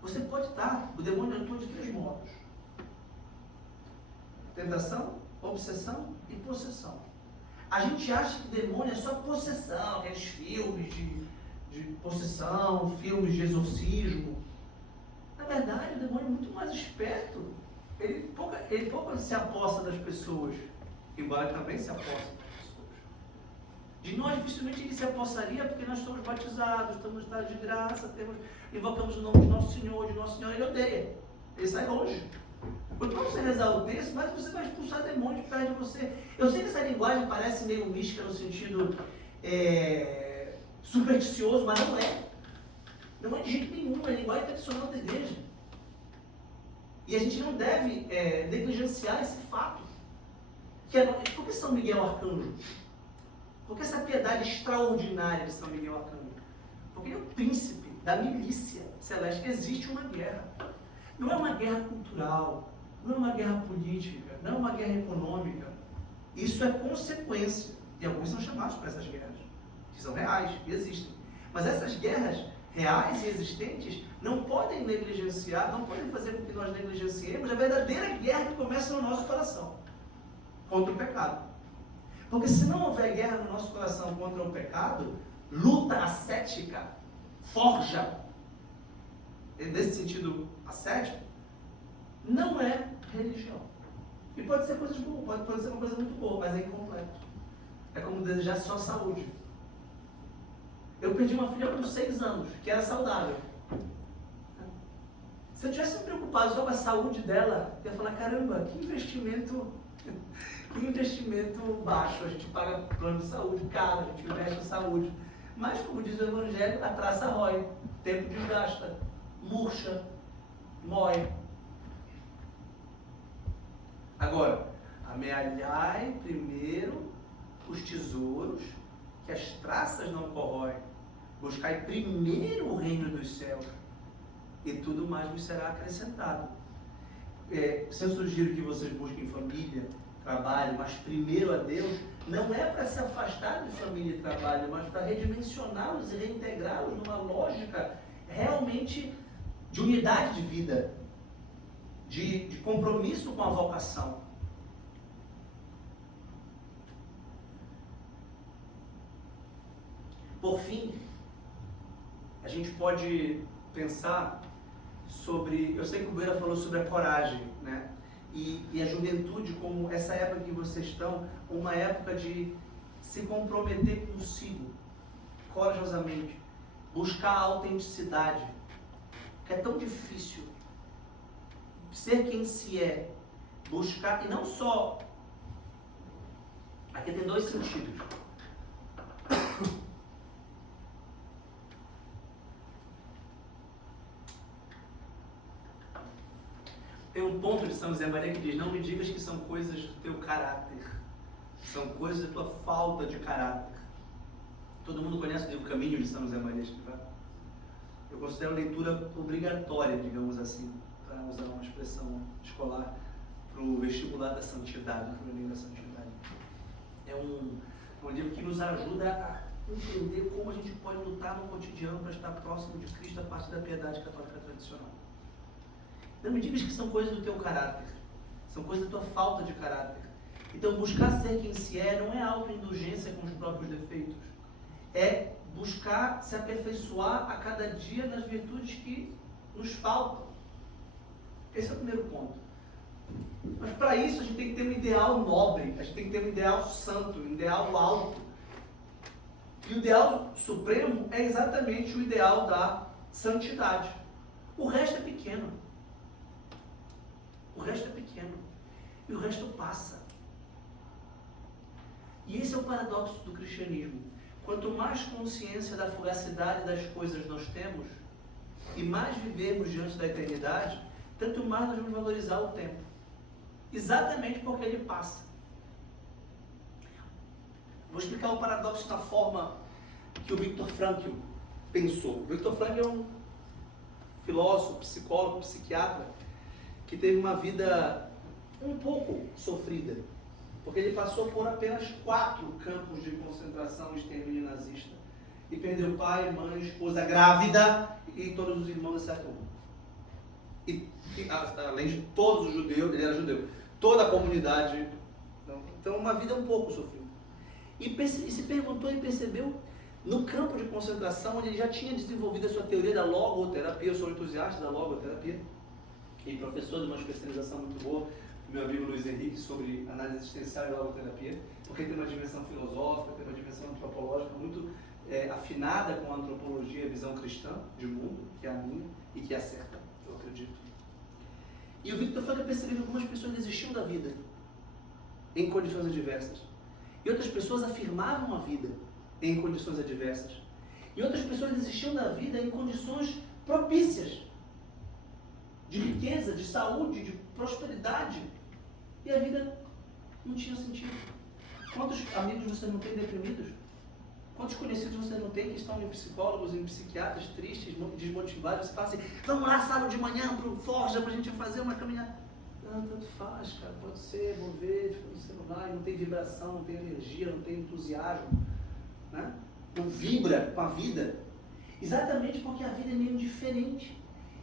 Você pode estar, o demônio atua de 3 modos. Tentação, obsessão e possessão. A gente acha que demônio é só possessão, aqueles filmes de possessão, filmes de exorcismo. Na verdade, o demônio é muito mais esperto. Ele pouco se aposta das pessoas, embora também se aposta das pessoas. De nós, dificilmente ele se apossaria, porque nós somos batizados, estamos em estado de graça, invocamos o nome de Nosso Senhor, ele odeia. Ele sai longe. Quanto mais você rezar o texto, mais você vai expulsar demônio de perto de você. Eu sei que essa linguagem parece meio mística no sentido supersticioso, mas não é. Não é de jeito nenhum, é a linguagem tradicional da igreja. E a gente não deve negligenciar esse fato. Por que São Miguel Arcanjo? Por que essa piedade extraordinária de São Miguel Arcanjo? Porque ele é o príncipe da milícia celeste. Existe uma guerra. Não é uma guerra cultural, não é uma guerra política, não é uma guerra econômica. Isso é consequência. E alguns são chamados para essas guerras, que são reais, que existem. Mas essas guerras reais e existentes não podem negligenciar, não podem fazer com que nós negligenciemos a verdadeira guerra que começa no nosso coração, contra o pecado. Porque se não houver guerra no nosso coração contra o pecado, luta ascética, forja, nesse sentido ascético, não é religião. E pode ser coisas boas, pode ser uma coisa muito boa, mas é incompleto. É como desejar só saúde. Eu perdi uma filha com 6 anos, que era saudável. Se eu tivesse me preocupado só com a saúde dela, eu ia falar, caramba, que investimento baixo. A gente paga plano de saúde caro, a gente investe em saúde. Mas, como diz o Evangelho, a traça rói, tempo desgasta, murcha, mói. Agora, amealhai primeiro os tesouros, que as traças não corroem. Buscai primeiro o reino dos céus, e tudo mais vos será acrescentado. Se eu sugiro que vocês busquem família, trabalho, mas primeiro a Deus, não é para se afastar de família e trabalho, mas para redimensioná-los e reintegrá-los numa lógica realmente de unidade de vida, de compromisso com a vocação. Por fim, a gente pode pensar sobre, eu sei que o Bueira falou sobre a coragem, né? E a juventude, como essa época que vocês estão, uma época de se comprometer consigo, corajosamente, buscar a autenticidade, que é tão difícil, ser quem se é, buscar, e não só, aqui tem 2 sentidos. Tem um ponto de São José Maria que diz, não me digas que são coisas do teu caráter, são coisas da tua falta de caráter. Todo mundo conhece o livro Caminho de São José Maria Escrivá? Eu considero leitura obrigatória, digamos assim, para usar uma expressão escolar, para o vestibular da santidade, para o Enem da santidade. É um livro que nos ajuda a entender como a gente pode lutar no cotidiano para estar próximo de Cristo a partir da piedade católica tradicional. Não me digas que são coisas do teu caráter, são coisas da tua falta de caráter. Então, buscar ser quem se é não é autoindulgência com os próprios defeitos, é buscar se aperfeiçoar a cada dia nas virtudes que nos faltam. Esse é o primeiro ponto. Mas para isso a gente tem que ter um ideal nobre, a gente tem que ter um ideal santo, um ideal alto. E o ideal supremo é exatamente o ideal da santidade. O resto é pequeno. O resto é pequeno. E o resto passa. E esse é o paradoxo do cristianismo. Quanto mais consciência da fugacidade das coisas nós temos, e mais vivemos diante da eternidade, tanto mais nós vamos valorizar o tempo. Exatamente porque ele passa. Vou explicar o paradoxo da forma que o Viktor Frankl pensou. O Viktor Frankl é um filósofo, psicólogo, psiquiatra, que teve uma vida um pouco sofrida, porque ele passou por apenas 4 campos de concentração e extermínio nazista, e perdeu pai, mãe, esposa grávida e todos os irmãos, exceto um. E além de todos os judeus, ele era judeu, toda a comunidade, então uma vida um pouco sofrida. E se perguntou e percebeu, no campo de concentração, onde ele já tinha desenvolvido a sua teoria da logoterapia, eu sou entusiasta da logoterapia, e professor de uma especialização muito boa do meu amigo Luiz Henrique sobre análise existencial e logoterapia, porque tem uma dimensão filosófica, tem uma dimensão antropológica muito afinada com a antropologia e a visão cristã de mundo, que é a minha e que é a certa, eu acredito. E o Viktor Frankl percebeu que algumas pessoas desistiam da vida em condições adversas, e outras pessoas afirmavam a vida em condições adversas, e outras pessoas desistiam da vida em condições propícias, de riqueza, de saúde, de prosperidade, e a vida não tinha sentido. Quantos amigos você não tem deprimidos? Quantos conhecidos você não tem que estão em psicólogos, em psiquiatras, tristes, desmotivados? Você fala assim, vamos lá sábado de manhã para o Forja para a gente fazer uma caminhada. Não, tanto faz, cara, pode ser, vou ver, fica no celular, não tem vibração, não tem energia, não tem entusiasmo, né? Não vibra com a vida. Exatamente porque a vida é meio diferente.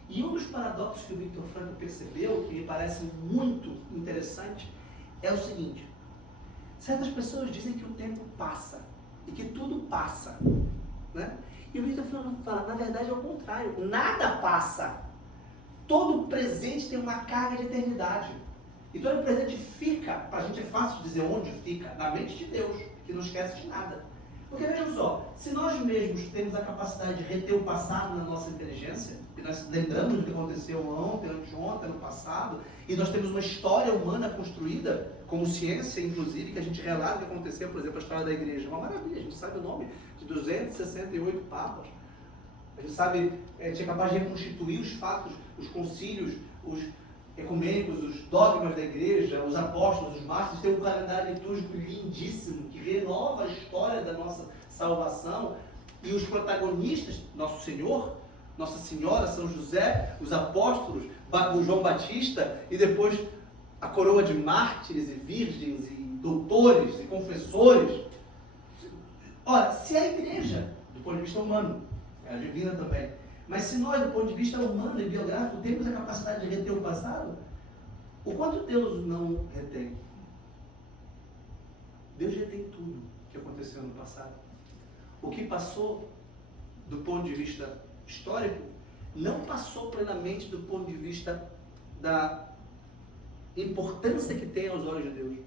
E um dos paradoxos que o Viktor Frankl percebeu, que me parece muito interessante, é o seguinte: certas pessoas dizem que o tempo passa e que tudo passa, né? E o Victor fala, na verdade é o contrário, nada passa. Todo presente tem uma carga de eternidade. E todo presente fica, para a gente é fácil de dizer onde fica, na mente de Deus, que não esquece de nada. Porque vejam só, se nós mesmos temos a capacidade de reter o passado na nossa inteligência, e nós lembramos do que aconteceu ontem, anteontem, no passado, e nós temos uma história humana construída, como ciência, inclusive, que a gente relata o que aconteceu, por exemplo, a história da igreja. É uma maravilha, a gente sabe o nome de 268 papas. A gente sabe, a gente é capaz de reconstituir os fatos, os concílios, os ecumênicos, os dogmas da igreja, os apóstolos, os mártires, tem um calendário litúrgico lindíssimo, que renova a história da nossa salvação, e os protagonistas, Nosso Senhor, Nossa Senhora, São José, os apóstolos, o João Batista, e depois a coroa de mártires e virgens, e doutores, e confessores. Ora, se a igreja, do ponto de vista humano, é a divina também, mas se nós, do ponto de vista humano e biográfico, temos a capacidade de reter o passado, o quanto Deus não retém? Deus retém tudo que aconteceu no passado. O que passou, do ponto de vista histórico, não passou plenamente do ponto de vista da importância que tem aos olhos de Deus.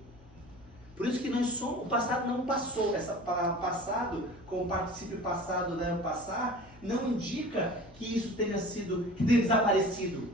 Por isso que nós somos, o passado não passou. Essa palavra passado, com o particípio passado deve passar, não indica que isso tenha sido, que tenha desaparecido.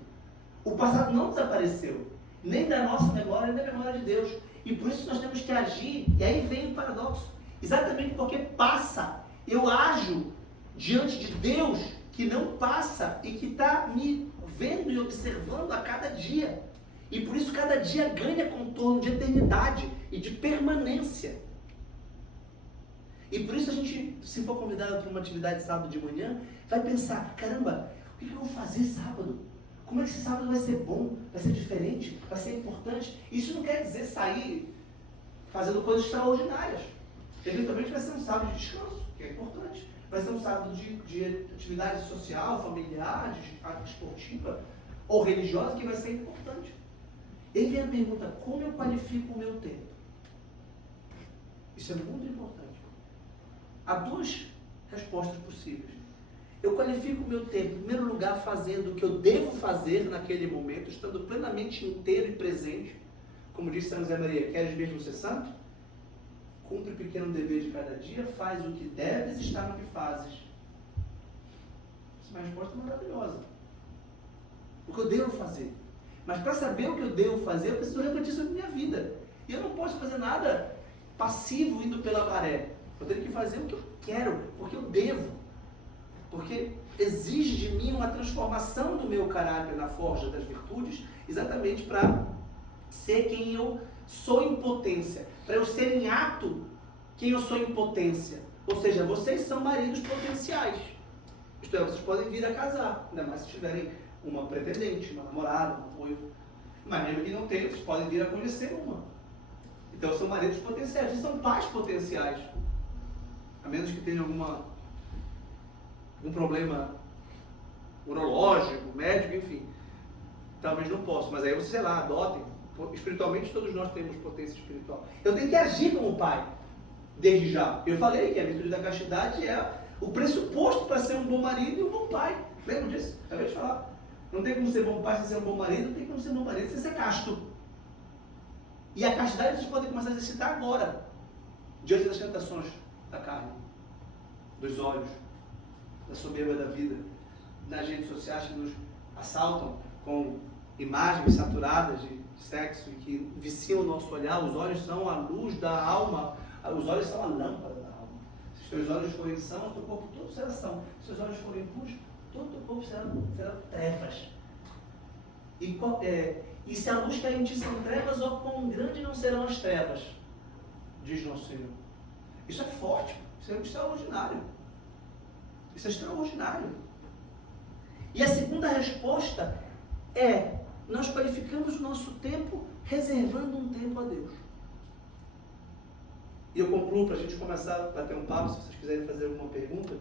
O passado não desapareceu, nem da nossa memória, nem da memória de Deus. E por isso nós temos que agir, e aí vem o paradoxo. Exatamente porque passa, eu ajo diante de Deus que não passa e que está me vendo e observando a cada dia. E por isso cada dia ganha contorno de eternidade e de permanência. E por isso a gente, se for convidado para uma atividade sábado de manhã, vai pensar, caramba, o que eu vou fazer sábado? Como é que esse sábado vai ser bom, vai ser diferente, vai ser importante? Isso não quer dizer sair fazendo coisas extraordinárias. Eventualmente vai ser um sábado de descanso, que é importante. Vai ser um sábado de atividade social, familiar, esportiva ou religiosa, que vai ser importante. E aí vem a pergunta, como eu qualifico o meu tempo? Isso é muito importante. Há duas respostas possíveis. Eu qualifico o meu tempo, em primeiro lugar, fazendo o que eu devo fazer naquele momento, estando plenamente inteiro e presente. Como disse São José Maria, queres mesmo ser santo? Cumpre o pequeno dever de cada dia, faz o que deves e está no que fazes. Essa é uma resposta maravilhosa. O que eu devo fazer. Mas para saber o que eu devo fazer, eu preciso refletir sobre a minha vida. E eu não posso fazer nada passivo indo pela maré. Eu tenho que fazer o que eu quero, porque eu devo. Porque exige de mim uma transformação do meu caráter na forja das virtudes, exatamente para ser quem eu sou em potência. Para eu ser em ato quem eu sou em potência. Ou seja, vocês são maridos potenciais. Isto é, vocês podem vir a casar, ainda mais se tiverem uma pretendente, uma namorada, uma noiva. Mas mesmo que não tenham, vocês podem vir a conhecer uma. Então são maridos potenciais, vocês são pais potenciais. A menos que tenha algum problema urológico, médico, enfim. Talvez não possa, mas aí vocês, sei lá, adotem. Espiritualmente todos nós temos potência espiritual. Eu tenho que agir como pai, desde já. Eu falei que a virtude da castidade é o pressuposto para ser um bom marido e um bom pai. Lembra disso? Acabei de falar. Não tem como ser bom pai sem ser um bom marido, não tem como ser bom marido sem ser casto. E a castidade vocês podem começar a exercitar agora, diante das tentações da carne, dos olhos, da soberba da vida, nas redes sociais que nos assaltam com imagens saturadas de sexo e que viciam o nosso olhar. Os olhos são a luz da alma, os olhos são a lâmpada da alma. Se os teus olhos forem sãos, o teu corpo todo será são. Se os teus olhos forem puros, todo o teu corpo será trevas. E se a luz cair em ti são trevas, ó quão grande não serão as trevas, diz nosso Senhor. Isso é forte, isso é extraordinário. Isso é extraordinário. E a segunda resposta é, nós qualificamos o nosso tempo reservando um tempo a Deus. E eu concluo para a gente começar a bater um papo, se vocês quiserem fazer alguma pergunta.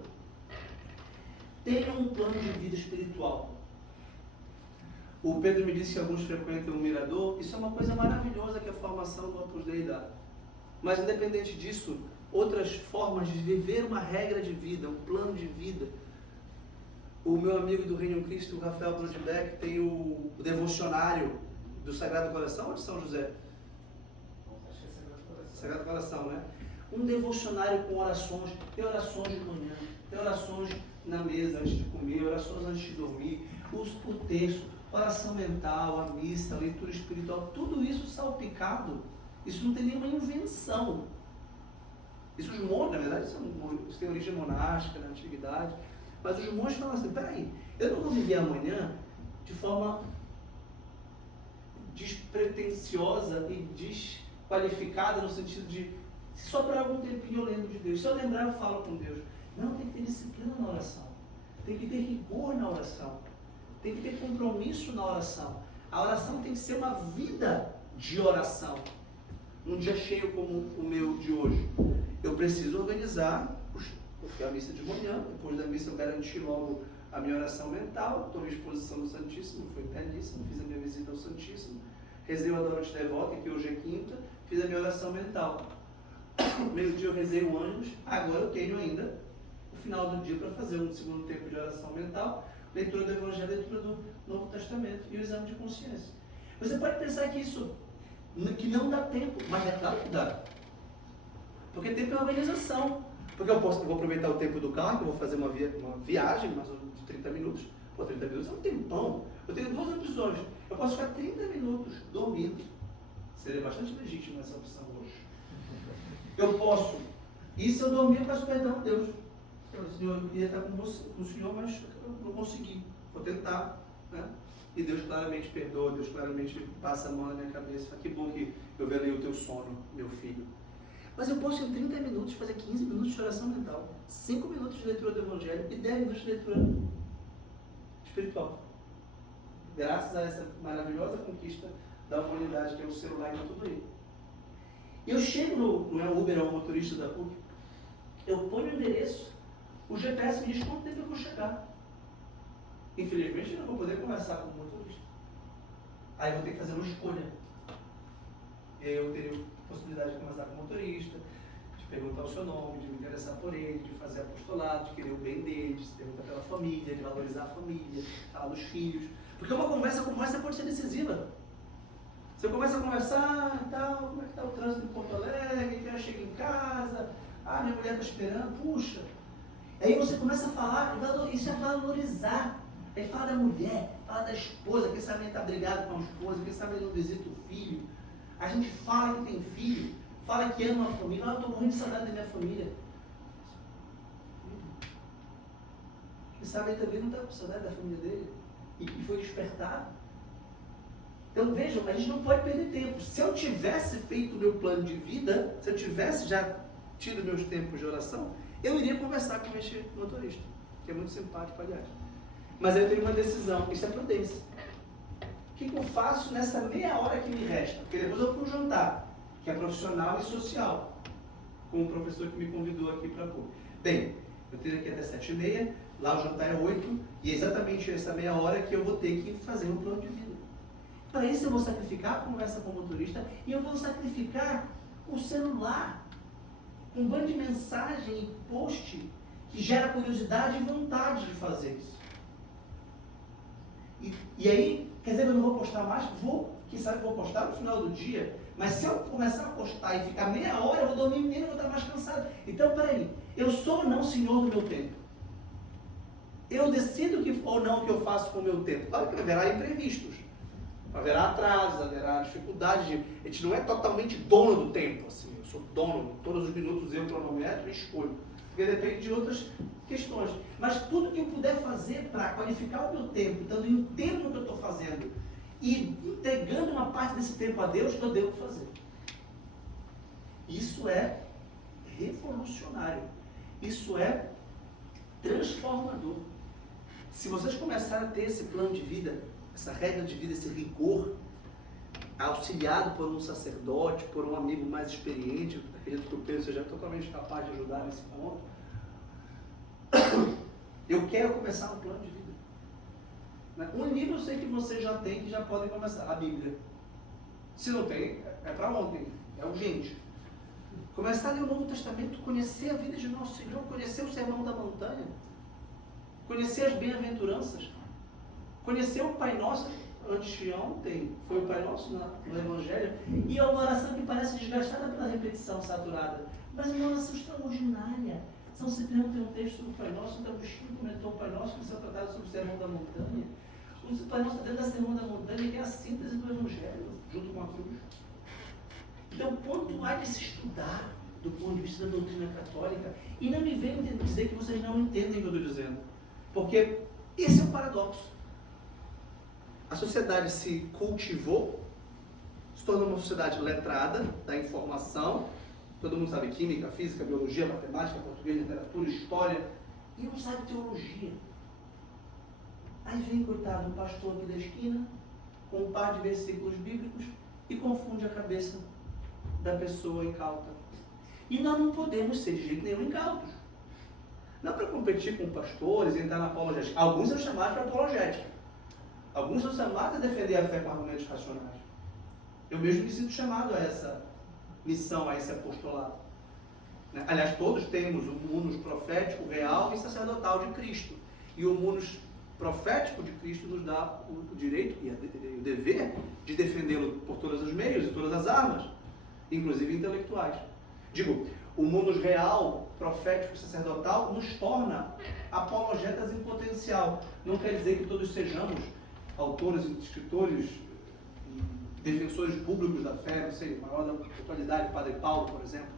Tenha um plano de vida espiritual. O Pedro me disse que alguns frequentam o Mirador. Isso é uma coisa maravilhosa que a formação do Opus Dei dá. Mas independente disso, outras formas de viver uma regra de vida, um plano de vida. O meu amigo do Reino Cristo, o Rafael Brandbeck, tem o devocionário do Sagrado Coração ou de São José? Acho que é Sagrado Coração. Sagrado Coração, né? Um devocionário com orações, tem orações de manhã, tem orações na mesa antes de comer, orações antes de dormir, o texto, oração mental, a missa, a leitura espiritual, tudo isso salpicado, isso não tem nenhuma invenção. Isso os monges, na verdade, isso tem origem monástica na antiguidade, mas os monges falam assim, peraí, eu não vou viver amanhã de forma despretensiosa e desqualificada no sentido de só por algum tempinho eu lembro de Deus, se eu lembrar eu falo com Deus. Não, tem que ter disciplina na oração, tem que ter rigor na oração, tem que ter compromisso na oração. A oração tem que ser uma vida de oração. Num dia cheio como o meu de hoje, eu preciso organizar, eu fui à missa de manhã, depois da missa eu garanti logo a minha oração mental, tomei exposição do Santíssimo, foi belíssimo, fiz a minha visita ao Santíssimo, rezei o Adoro-te Devota, que hoje é quinta, fiz a minha oração mental. Meio-dia eu rezei o ânimos, agora eu tenho ainda o final do dia para fazer um segundo tempo de oração mental, leitura do Evangelho, leitura do Novo Testamento e o exame de consciência. Você pode pensar que isso, que não dá tempo, mas é claro que dá. Porque tempo é uma organização. Porque eu vou aproveitar o tempo do carro, que eu vou fazer uma viagem, mais ou menos de 30 minutos. Pô, 30 minutos é um tempão. Eu tenho duas opções. Eu posso ficar 30 minutos dormindo. Seria bastante legítimo essa opção hoje. Eu posso. E se eu dormir, eu peço perdão a Deus. Senhor, eu queria estar com o Senhor, mas eu não consegui. Vou tentar, né? E Deus claramente perdoa, Deus claramente passa a mão na minha cabeça. Fala, que bom que eu velei o teu sono, meu filho. Mas eu posso em 30 minutos fazer 15 minutos de oração mental, 5 minutos de leitura do Evangelho e 10 minutos de leitura espiritual. Graças a essa maravilhosa conquista da humanidade, que é o celular e tá tudo aí. Eu chego no Uber, é o motorista da PUC, eu ponho o endereço, o GPS me diz quanto tempo eu vou chegar. Infelizmente eu não vou poder conversar com o motorista. Aí eu vou ter que fazer uma escolha. Eu teria a possibilidade de conversar com o motorista, de perguntar o seu nome, de me interessar por ele, de fazer apostolado, de querer o bem dele, de se perguntar pela família, de valorizar a família, falar dos filhos. Porque uma conversa como essa pode ser decisiva. Você começa a conversar e tal, como é que está o trânsito em Porto Alegre, que eu chego em casa, minha mulher está esperando, puxa. Aí você começa a falar, isso é valorizar. Aí fala da mulher, fala da esposa, quem sabe ele está brigado com a esposa, quem sabe ele não visita o filho. A gente fala que tem filho, fala que ama a família, eu estou morrendo de saudade da minha família. Quem sabe ele também não está com saudade da família dele e foi despertado. Então vejam, a gente não pode perder tempo. Se eu tivesse feito o meu plano de vida, se eu tivesse já tido meus tempos de oração, eu iria conversar com este motorista, que é muito simpático, aliás. Mas aí eu tenho uma decisão, isso é prudência. O que eu faço nessa meia hora que me resta? Porque depois eu vou para um jantar, que é profissional e social, com o professor que me convidou aqui para pôr. Bem, eu tenho aqui até 7h30, lá o jantar é 8, e é exatamente essa meia hora que eu vou ter que fazer um plano de vida. Para isso eu vou sacrificar a conversa com o motorista e eu vou sacrificar o celular, um bando de mensagem e post que gera curiosidade e vontade de fazer isso. E aí, quer dizer, eu não vou postar mais? Quem sabe vou postar no final do dia, mas se eu começar a postar e ficar meia hora, eu vou dormir menos, eu vou estar mais cansado. Então, peraí, eu sou ou não senhor do meu tempo? Eu decido que ou não o que eu faço com o meu tempo. Claro que haverá imprevistos, haverá atrasos, haverá dificuldades. A gente não é totalmente dono do tempo, assim, eu sou dono, todos os minutos eu cronometro e escolho. Porque depende de outras questões. Mas tudo que eu puder fazer para qualificar o meu tempo, dando inteiro no que eu estou fazendo e entregando uma parte desse tempo a Deus, eu devo fazer. Isso é revolucionário. Isso é transformador. Se vocês começarem a ter esse plano de vida, essa regra de vida, esse rigor, auxiliado por um sacerdote, por um amigo mais experiente, acredito que o Pedro seja totalmente capaz de ajudar nesse ponto. Eu quero começar um plano de vida. Um livro eu sei que vocês já têm, que já podem começar, a Bíblia. Se não tem, é para ontem, é urgente. Começar a ler o Novo Testamento, conhecer a vida de Nosso Senhor, conhecer o Sermão da Montanha, conhecer as bem-aventuranças, conhecer o Pai Nosso. Anteontem foi o Pai Nosso no Evangelho, e é uma oração que parece desgastada pela repetição saturada, mas é uma oração extraordinária. São Cipriano tem um texto do Pai Nosso, Santo Agostinho comentou o Pai Nosso, que são tratados sobre o Sermão da Montanha. O Pai Nosso dentro da Sermão da Montanha, que é a síntese do Evangelho, junto com a cruz. Então, quanto há de se estudar do ponto de vista da doutrina católica, e não me venham dizer que vocês não entendem o que eu estou dizendo, porque esse é o paradoxo. A sociedade se cultivou, se tornou uma sociedade letrada da informação, todo mundo sabe química, física, biologia, matemática, português, literatura, história, e não sabe teologia. Aí vem, coitado, um pastor aqui da esquina, com um par de versículos bíblicos, e confunde a cabeça da pessoa incauta. E nós não podemos ser de jeito nenhum incautos. Não para competir com pastores, entrar na apologética. Alguns são chamados para apologética. Alguns são chamados a defender a fé com argumentos racionais. Eu mesmo me sinto chamado a essa missão, a esse apostolado. Aliás, todos temos o munus profético real e sacerdotal de Cristo. E o munus profético de Cristo nos dá o direito e o dever de defendê-lo por todos os meios e todas as armas, inclusive intelectuais. Digo, o munus real, profético e sacerdotal nos torna apologetas em potencial. Não quer dizer que todos sejamos autores, escritores, defensores públicos da fé, não sei, o maior da atualidade, o Padre Paulo, por exemplo,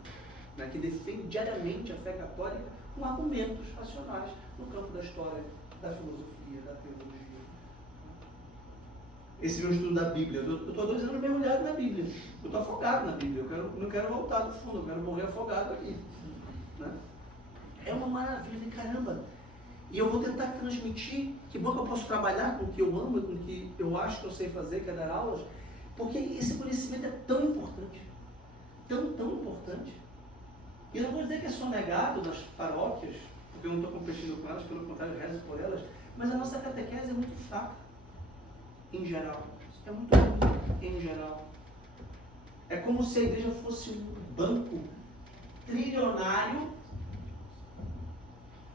né, que defende diariamente a fé católica com argumentos racionais no campo da história, da filosofia, da teologia. Esse meu estudo da Bíblia, eu estou há 2 anos mergulhado na Bíblia, eu estou afogado na Bíblia, eu não quero voltar do fundo, eu quero morrer afogado aqui. Né? É uma maravilha, caramba! E eu vou tentar transmitir, que bom que eu posso trabalhar com o que eu amo, com o que eu acho que eu sei fazer, que é dar aulas, porque esse conhecimento é tão importante, tão importante. E eu não vou dizer que é sonegado nas paróquias, porque eu não estou competindo com elas, pelo contrário, eu rezo por elas, mas a nossa catequese é muito fraca, em geral. É muito ruim, em geral. É como se a igreja fosse um banco trilionário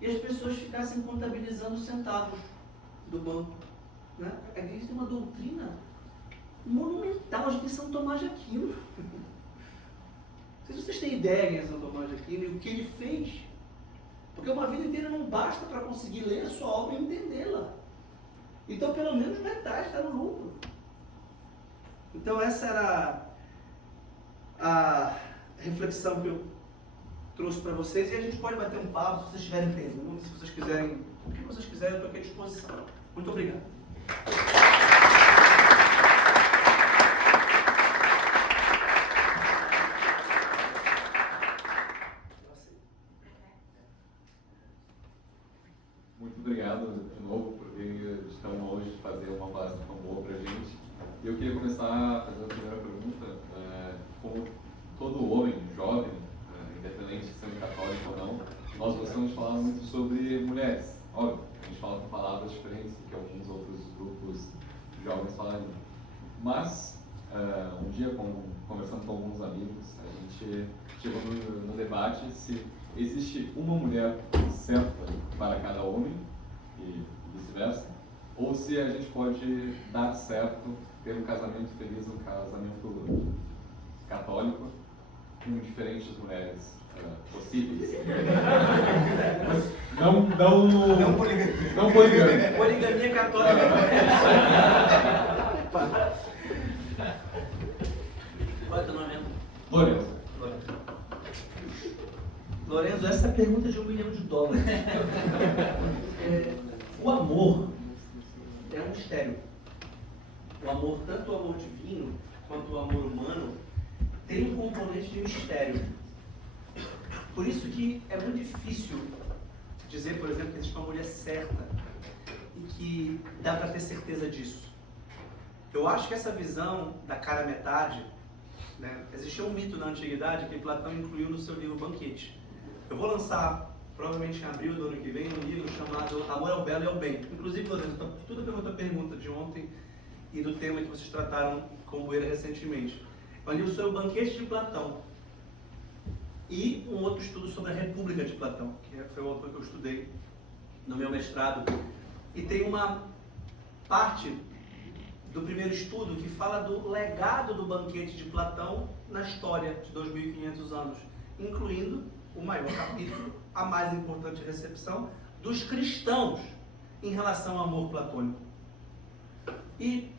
e as pessoas ficassem contabilizando os centavos do banco. Né? A igreja tem uma doutrina monumental, a gente tem São Tomás de Aquino. Não sei se vocês têm ideia quem é São Tomás de Aquino e o que ele fez. Porque uma vida inteira não basta para conseguir ler a sua obra e entendê-la. Então, pelo menos metade está no lucro. Então, essa era a reflexão que eu trouxe para vocês. E a gente pode bater um papo se vocês tiverem perguntas, se vocês quiserem, o que vocês quiserem, eu estou aqui à disposição. Muito obrigado. Muito obrigado de novo por vir de tão longe fazer uma palestra tão boa para a gente. Eu queria começar fazendo a primeira pergunta. Como todo homem jovem, independente de ser católico ou não, nós gostamos de falar muito sobre mulheres. Óbvio, a gente fala com palavras diferentes do que alguns outros grupos jovens falariam. Mas, um dia, conversando com alguns amigos, a gente chegou no debate se existe uma mulher certa para cada homem e vice-versa, ou se a gente pode dar certo, ter um casamento feliz, um casamento católico, com diferentes mulheres possíveis. Não poligamia. Poligamia católica. Qual é o teu nome? Lourenço. Lourenço, essa pergunta é de $1 milhão. O amor é um mistério. O amor, tanto o amor divino quanto o amor humano, tem um componente de mistério. Por isso que é muito difícil dizer, por exemplo, que existe uma mulher certa e que dá para ter certeza disso. Eu acho que essa visão da cara metade, né, existia um mito na antiguidade que Platão incluiu no seu livro Banquete. Eu vou lançar, provavelmente em abril do ano que vem, um livro chamado Amor ao Belo e ao Bem. Inclusive, Lourenço, tudo pela tua pergunta de ontem e do tema que vocês trataram com o Bueira recentemente. É um livro sobre o Banquete de Platão. e um outro estudo sobre a República de Platão, que foi o autor que eu estudei no meu mestrado. E tem uma parte do primeiro estudo que fala do legado do banquete de Platão na história de 2.500 anos, incluindo o maior capítulo, a mais importante recepção dos cristãos em relação ao amor platônico. E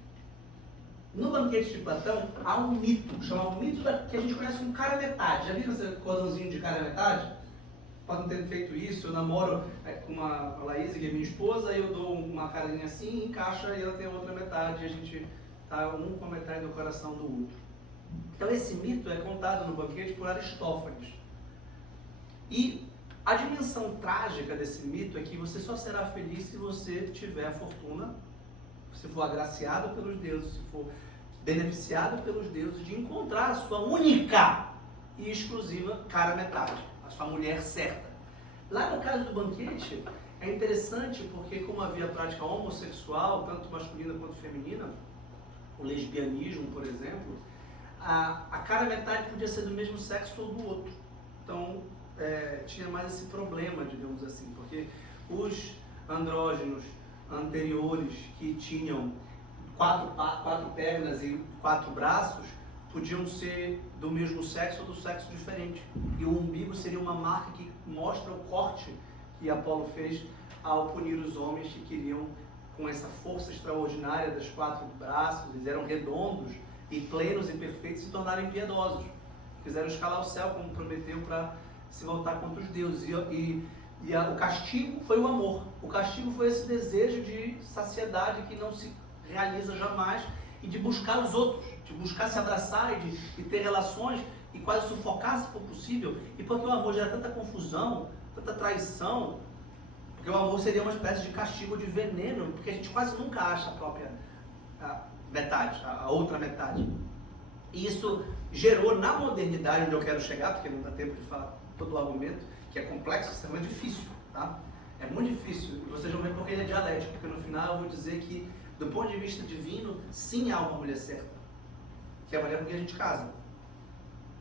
no banquete de Platão há um mito, chamado mito que a gente conhece como cara-metade. Já viram esse cordãozinho de cara-metade? Podem ter feito isso. Eu namoro com a Laís, que é minha esposa, e eu dou uma carinha assim, encaixa e ela tem a outra metade, e a gente está um com a metade do coração do outro. Então esse mito é contado no banquete por Aristófanes. E a dimensão trágica desse mito é que você só será feliz se você tiver a fortuna, se for agraciado pelos deuses, se for beneficiado pelos deuses, de encontrar a sua única e exclusiva cara-metade, a sua mulher certa. Lá no caso do banquete, é interessante porque como havia prática homossexual, tanto masculina quanto feminina, o lesbianismo, por exemplo, a cara-metade podia ser do mesmo sexo ou do outro. Então, tinha mais esse problema, digamos assim, porque os andrógenos anteriores que tinham quatro pernas e 4 braços podiam ser do mesmo sexo ou do sexo diferente. E o umbigo seria uma marca que mostra o corte que Apolo fez ao punir os homens que queriam, com essa força extraordinária dos 4 braços, eles eram redondos e plenos e perfeitos, se tornarem piedosos. Quiseram escalar o céu, como Prometeu, para se voltar contra os deuses. O castigo foi o amor. O castigo foi esse desejo de saciedade que não se realiza jamais e de buscar os outros, de buscar se abraçar e ter relações e quase sufocar se for possível. E porque o amor gera tanta confusão, tanta traição, porque o amor seria uma espécie de castigo, de veneno, porque a gente quase nunca acha a própria metade, a outra metade. E isso gerou na modernidade, onde eu quero chegar, porque não dá tempo de falar todo o argumento, que é complexo, isso é muito difícil, tá? É muito difícil, e vocês vão ver porque ele é dialético, porque no final eu vou dizer que, do ponto de vista divino, sim há uma mulher certa, que é a mulher com quem a gente casa.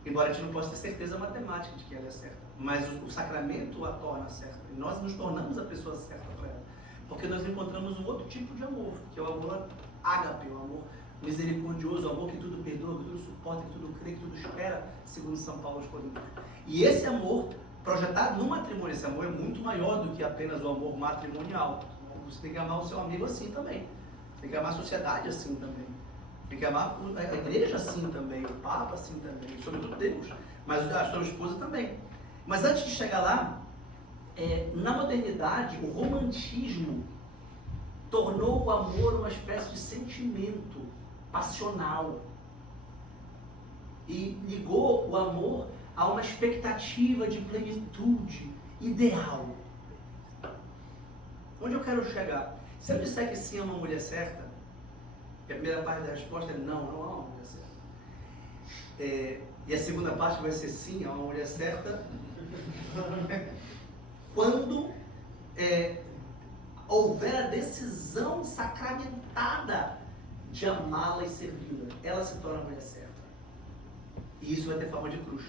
Embora a gente não possa ter certeza matemática de que ela é certa, mas o sacramento a torna certa, e nós nos tornamos a pessoa certa para ela, porque nós encontramos um outro tipo de amor, que é o amor ágape, o amor misericordioso, o amor que tudo perdoa, que tudo suporta, que tudo crê, que tudo espera, segundo São Paulo aos Coríntios. E esse amor projetado no matrimônio, esse amor é muito maior do que apenas o amor matrimonial. Você tem que amar o seu amigo assim também, tem que amar a sociedade assim também, tem que amar a igreja assim também, o Papa assim também, sobretudo Deus, mas a sua esposa também. Mas antes de chegar lá, na modernidade, o romantismo tornou o amor uma espécie de sentimento passional e ligou o amor a uma expectativa de plenitude ideal. Onde eu quero chegar? Se eu disser que sim é uma mulher certa, a primeira parte da resposta é não, não há uma mulher certa. E a segunda parte vai ser sim, é uma mulher certa quando houver a decisão sacramentada de amá-la e servi-la, ela se torna a mulher certa. E isso vai ter forma de cruz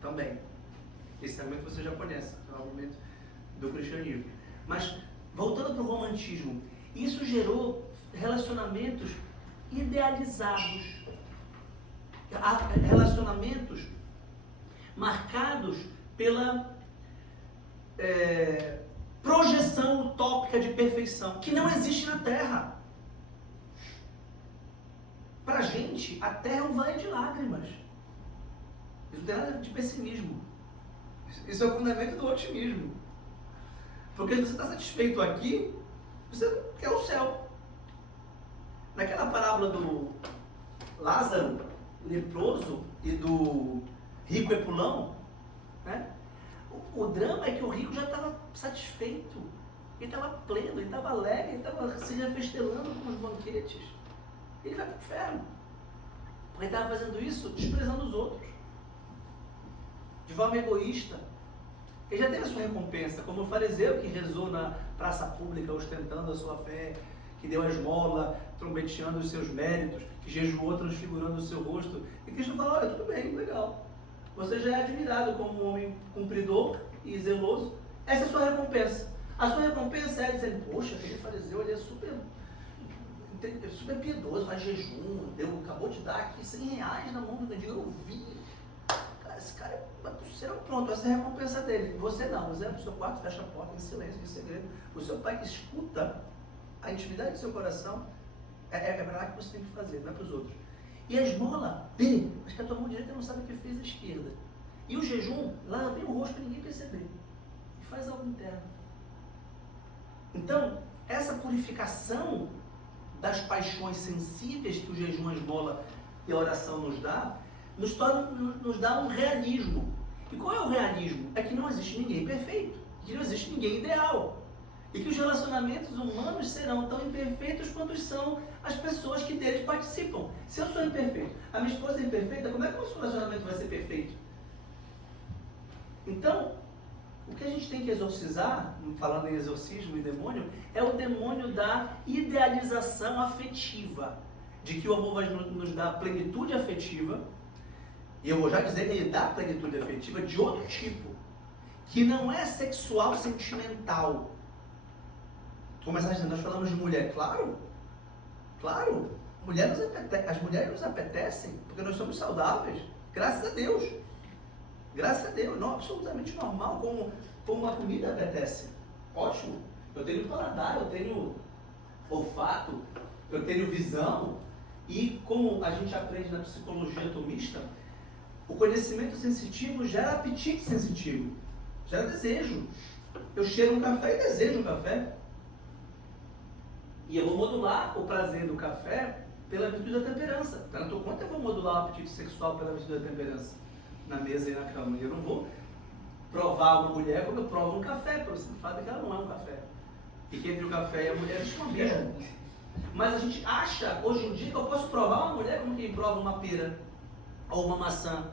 também. Esse argumento você já conhece, é o argumento do cristianismo. Mas, voltando para o romantismo, isso gerou relacionamentos idealizados, relacionamentos marcados pela projeção utópica de perfeição, que não existe na Terra. Para a gente, a Terra é um vale de lágrimas. Isso não tem nada de pessimismo. Isso é o fundamento do otimismo. Porque se você está satisfeito aqui, você quer o céu. Naquela parábola do Lázaro, leproso, e do rico epulão, né? O drama é que o rico já estava satisfeito, ele estava pleno, ele estava alegre, ele estava se refestelando com os banquetes. Ele vai para o inferno, porque ele estava fazendo isso desprezando os outros, de forma egoísta. Ele já teve a sua recompensa, como o fariseu que rezou na praça pública ostentando a sua fé, que deu a esmola, trombeteando os seus méritos, que jejuou transfigurando o seu rosto. E Cristo fala, olha, tudo bem, legal. você já é admirado como um homem cumpridor e zeloso. Essa é a sua recompensa. A sua recompensa é dizer, poxa, aquele fariseu, ele é super piedoso, faz jejum, acabou de dar aqui R$100 na mão do mendigo, eu vi. Cara, esse cara vai pro céu, pronto, essa é a recompensa dele. Você não, você vai pro seu quarto, fecha a porta, em silêncio, em segredo. O seu pai que escuta a intimidade do seu coração, é para lá que você tem que fazer, não é para os outros. E a esmola, mas que a tua mão direita não sabe o que fez a esquerda. E o jejum, lá bem o rosto para ninguém perceber. E faz algo interno. Então, essa purificação das paixões sensíveis que o jejum, a esmola e a oração nos dá um realismo. E qual é o realismo? É que não existe ninguém perfeito, que não existe ninguém ideal. E que os relacionamentos humanos serão tão imperfeitos quanto são as pessoas que deles participam. Se eu sou imperfeito, a minha esposa é imperfeita, como é que o nosso relacionamento vai ser perfeito? Então, o que a gente tem que exorcizar, falando em exorcismo e demônio, é o demônio da idealização afetiva. De que o amor vai nos dar plenitude afetiva, e eu vou já dizer que ele dá plenitude afetiva de outro tipo, que não é sexual sentimental. Começar dizendo, nós falamos de mulher, claro, as mulheres nos apetecem, porque nós somos saudáveis, graças a Deus, não, absolutamente normal, como uma comida apetece, ótimo, eu tenho paladar, eu tenho olfato, eu tenho visão, e como a gente aprende na psicologia atomista, o conhecimento sensitivo gera apetite sensitivo, gera desejo, eu cheiro um café e desejo um café. E eu vou modular o prazer do café pela virtude da temperança. Tanto quanto eu vou modular o apetite sexual pela virtude da temperança, na mesa e na cama. E eu não vou provar uma mulher como eu provo um café, pelo simples fato de que ela não é um café. E que entre o café e a mulher existe um abismo. Mas a gente acha, hoje em dia, que eu posso provar uma mulher como quem prova uma pera ou uma maçã.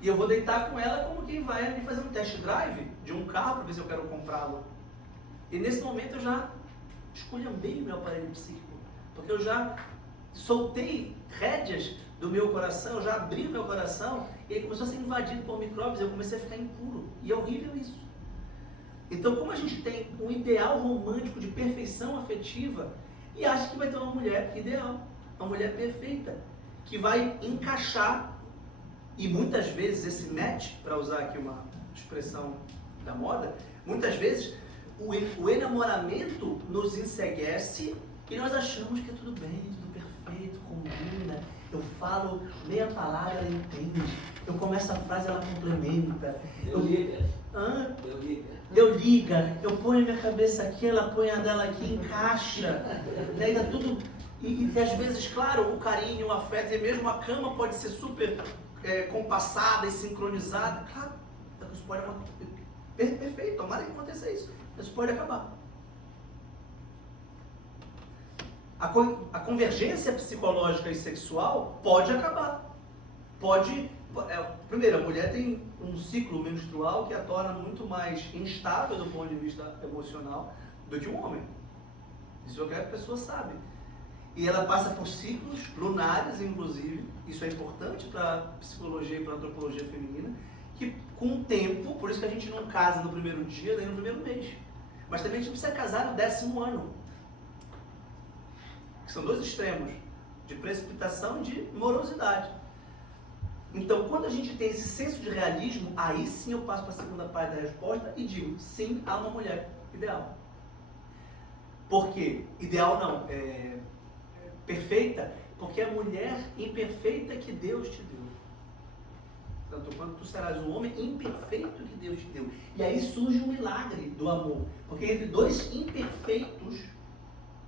E eu vou deitar com ela como quem vai ali fazer um test drive de um carro para ver se eu quero comprá-lo. E nesse momento eu já esculhambei o meu aparelho psíquico, porque eu já soltei rédeas do meu coração, eu já abri o meu coração e ele começou a ser invadido por micróbios e eu comecei a ficar impuro. E é horrível isso. Então, como a gente tem um ideal romântico de perfeição afetiva e acha que vai ter uma mulher ideal, uma mulher perfeita, que vai encaixar, e muitas vezes esse match, para usar aqui uma expressão da moda, muitas vezes o enamoramento nos enceguece e nós achamos que é tudo bem, tudo perfeito, combina. Eu falo meia palavra, ela entende. Eu começo a frase, ela complementa. Deu liga. Eu ponho minha cabeça aqui, ela põe a dela aqui, encaixa. Daí dá tudo. E às vezes, claro, o carinho, o afeto, e mesmo a cama pode ser super compassada e sincronizada. Claro, isso pode acontecer. Perfeito, tomara que aconteça isso. Isso pode acabar. A convergência psicológica e sexual pode acabar. Primeiro, a mulher tem um ciclo menstrual que a torna muito mais instável do ponto de vista emocional do que um homem. Isso qualquer pessoa sabe. E ela passa por ciclos lunares, inclusive. Isso é importante para a psicologia e para a antropologia feminina. Que com o tempo, por isso que a gente não casa no primeiro dia, nem no primeiro mês. Mas também a gente precisa casar no 10º ano. Que são dois extremos, de precipitação e de morosidade. Então, quando a gente tem esse senso de realismo, aí sim eu passo para a segunda parte da resposta e digo, sim, há uma mulher ideal. Por quê? Ideal não, perfeita, porque é a mulher imperfeita que Deus te deu. Tanto quanto tu serás um homem imperfeito que Deus te deu. E aí surge um milagre do amor. Porque entre dois imperfeitos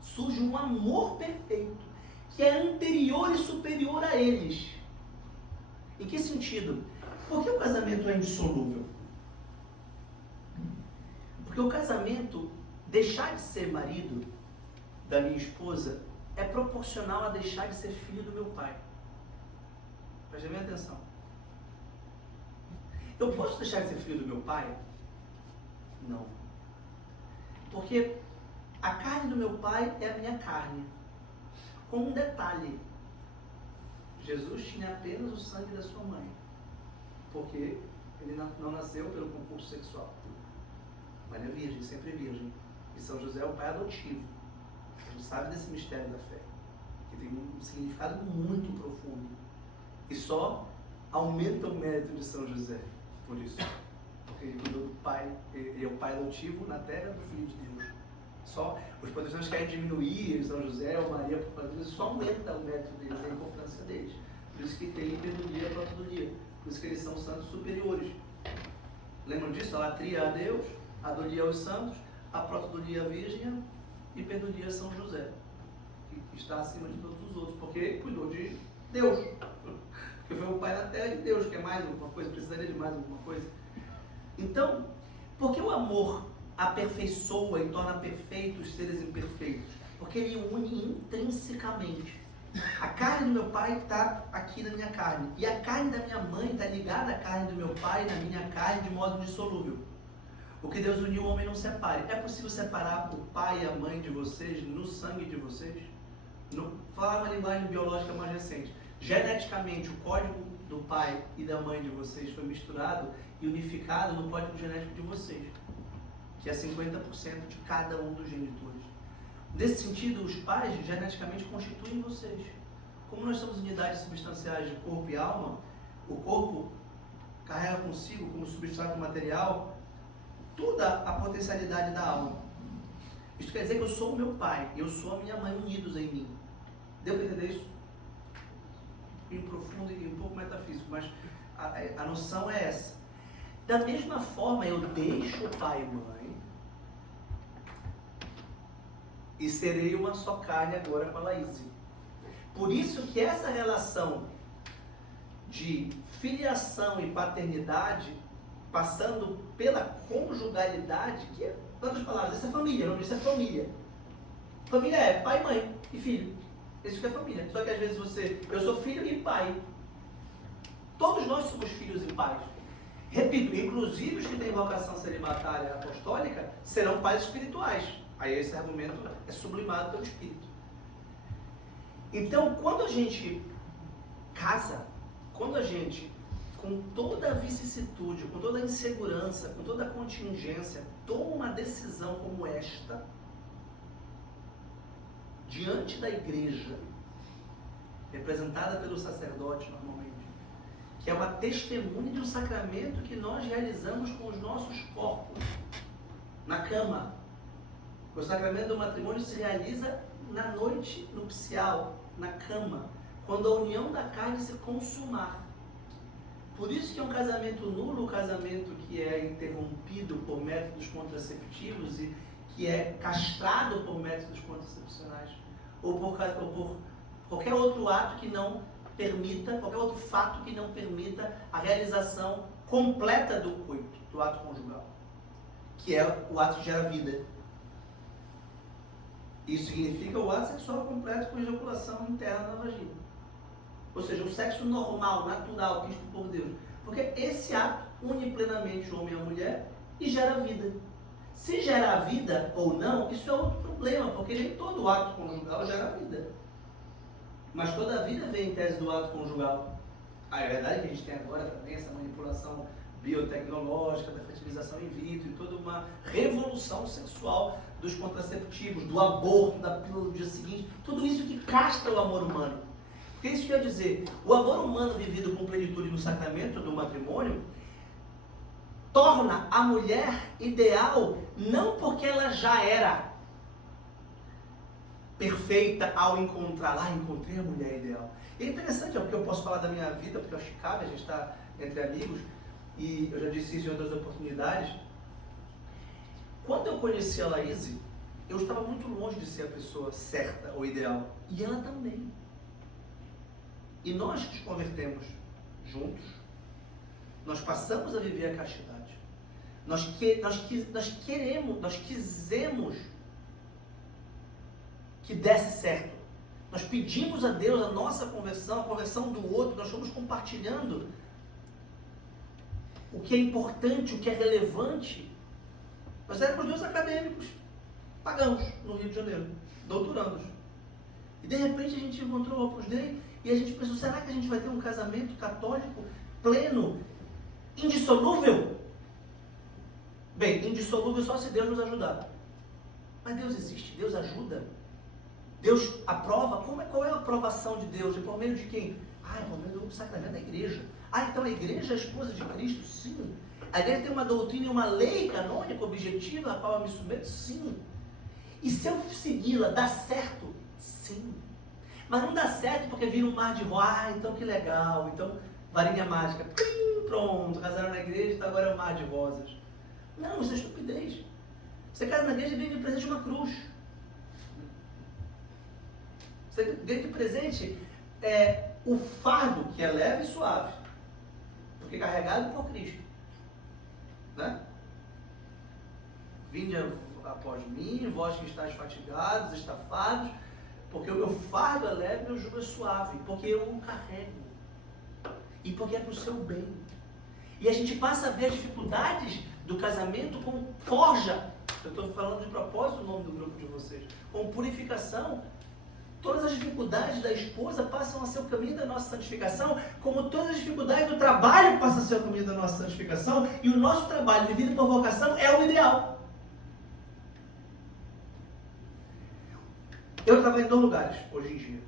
surge um amor perfeito, que é anterior e superior a eles. Em que sentido? Por que o casamento é indissolúvel? Porque o casamento, deixar de ser marido da minha esposa, é proporcional a deixar de ser filho do meu pai. Preste bem atenção. Eu posso deixar de ser filho do meu pai? Não. Porque a carne do meu pai é a minha carne. Com um detalhe. Jesus tinha apenas o sangue da sua mãe. porque ele não nasceu pelo concurso sexual. Maria é virgem, sempre virgem. E São José é o pai adotivo. A gente sabe desse mistério da fé, que tem um significado muito profundo. E só aumenta o mérito de São José por isso. Porque ele cuidou do pai, ele é o pai adotivo na terra do Filho de Deus. Só os protestantes querem diminuir São José ou Maria por causa disso, só aumenta o mérito deles, a importância deles. Por isso que tem hiperdulia e protodulia. Por isso que eles são santos superiores. Lembram disso? A latria a Deus, a dolia aos santos, a protodulia a Virgem e hiperdulia a São José, que está acima de todos os outros, porque ele cuidou de Deus. Porque foi o pai na terra de Deus, quer mais alguma coisa, precisaria de mais alguma coisa. Então, por que o amor aperfeiçoa e torna perfeitos os seres imperfeitos? Porque ele une intrinsecamente. A carne do meu pai está aqui na minha carne, e a carne da minha mãe está ligada à carne do meu pai, na minha carne, de modo dissolúvel. O que Deus uniu, o homem não separe. É possível separar o pai e a mãe de vocês no sangue de vocês? Falar uma linguagem biológica mais recente. Geneticamente, o código do pai e da mãe de vocês foi misturado e unificado no código genético de vocês, que é 50% de cada um dos genitores. Nesse sentido, os pais geneticamente constituem vocês. Como nós somos unidades substanciais de corpo e alma, o corpo carrega consigo, como substrato material, toda a potencialidade da alma. Isto quer dizer que eu sou o meu pai e eu sou a minha mãe unidos em mim. Deu para entender isso? Um pouco profundo e um pouco metafísico, mas a noção é essa. Da mesma forma, eu deixo o pai e mãe e serei uma só carne agora com a Laís. Por isso que essa relação de filiação e paternidade, passando pela conjugalidade, que é, em outras palavras, isso é família, não isso é família. Família é pai, mãe e filho. Isso que é família. Só que às vezes eu sou filho e pai. Todos nós somos filhos e pais. Repito, inclusive os que têm vocação celibatária apostólica serão pais espirituais. Aí esse argumento é sublimado pelo Espírito. Então, quando a gente casa, quando a gente, com toda a vicissitude, com toda a insegurança, com toda a contingência, toma uma decisão como esta, diante da igreja, representada pelo sacerdote normalmente, que é uma testemunha de um sacramento que nós realizamos com os nossos corpos, na cama. O sacramento do matrimônio se realiza na noite nupcial, na cama, quando a união da carne se consumar. Por isso que é um casamento nulo, um casamento que é interrompido por métodos contraceptivos e que é castrado por métodos contracepcionais, ou por qualquer outro ato que não permita, qualquer outro fato que não permita a realização completa do coito, do ato conjugal, que é o ato que gera vida. Isso significa o ato sexual completo com ejaculação interna na vagina. Ou seja, o sexo normal, natural, visto por Deus. Porque esse ato une plenamente o homem e a mulher e gera vida. Se gera vida ou não, isso é outro problema, porque nem todo ato conjugal gera vida. Mas toda a vida vem em tese do ato conjugal. É verdade que a gente tem agora também essa manipulação biotecnológica, da fertilização in vitro, e toda uma revolução sexual dos contraceptivos, do aborto, da pílula do dia seguinte, tudo isso que castra o amor humano. Porque isso quer dizer, o amor humano vivido com plenitude no sacramento do matrimônio torna a mulher ideal não porque ela já era perfeita ao encontrar, encontrei a mulher ideal. E é interessante, porque eu posso falar da minha vida, porque eu acho que cabe, a gente está entre amigos, e eu já disse isso em outras oportunidades. Quando eu conheci a Laís, eu estava muito longe de ser a pessoa certa ou ideal, e ela também. E nós nos convertemos juntos, nós passamos a viver a castidade, nós quisemos que desse certo, nós pedimos a Deus a nossa conversão, a conversão do outro, nós fomos compartilhando o que é importante, o que é relevante. Nós éramos dois acadêmicos, pagãos, no Rio de Janeiro, doutorandos. E de repente a gente encontrou o Opus Dei e a gente pensou, será que a gente vai ter um casamento católico pleno, Indissolúvel? Bem, indissolúvel só se Deus nos ajudar. Mas Deus existe, Deus ajuda. Deus aprova. Qual é a aprovação de Deus? É por meio de quem? É por meio do sacramento da igreja. Então a igreja é a esposa de Cristo? Sim. A igreja tem uma doutrina e uma lei canônica objetiva a qual eu me submeto? Sim. E se eu segui-la, dá certo? Sim. Mas não dá certo porque vira um mar de rosas. Então que legal. Então, varinha mágica. Plim, pronto, casaram na igreja, então agora é um mar de rosas. Não, isso é estupidez. Você casa na igreja e ganha de presente uma cruz. Você ganha de presente o fardo, que é leve e suave. Porque é carregado por Cristo. Né? Vinde após mim, vós que estáis fatigados, estafados, porque o meu fardo é leve e meu jugo é suave, porque eu o carrego, e porque é para o seu bem. E a gente passa a ver as dificuldades do casamento como forja, eu estou falando de propósito o nome do grupo de vocês, como purificação. Todas as dificuldades da esposa passam a ser o caminho da nossa santificação, como todas as dificuldades do trabalho passam a ser o caminho da nossa santificação, e o nosso trabalho, vivido por vocação, é o ideal. Eu trabalho em 2 lugares, hoje em dia.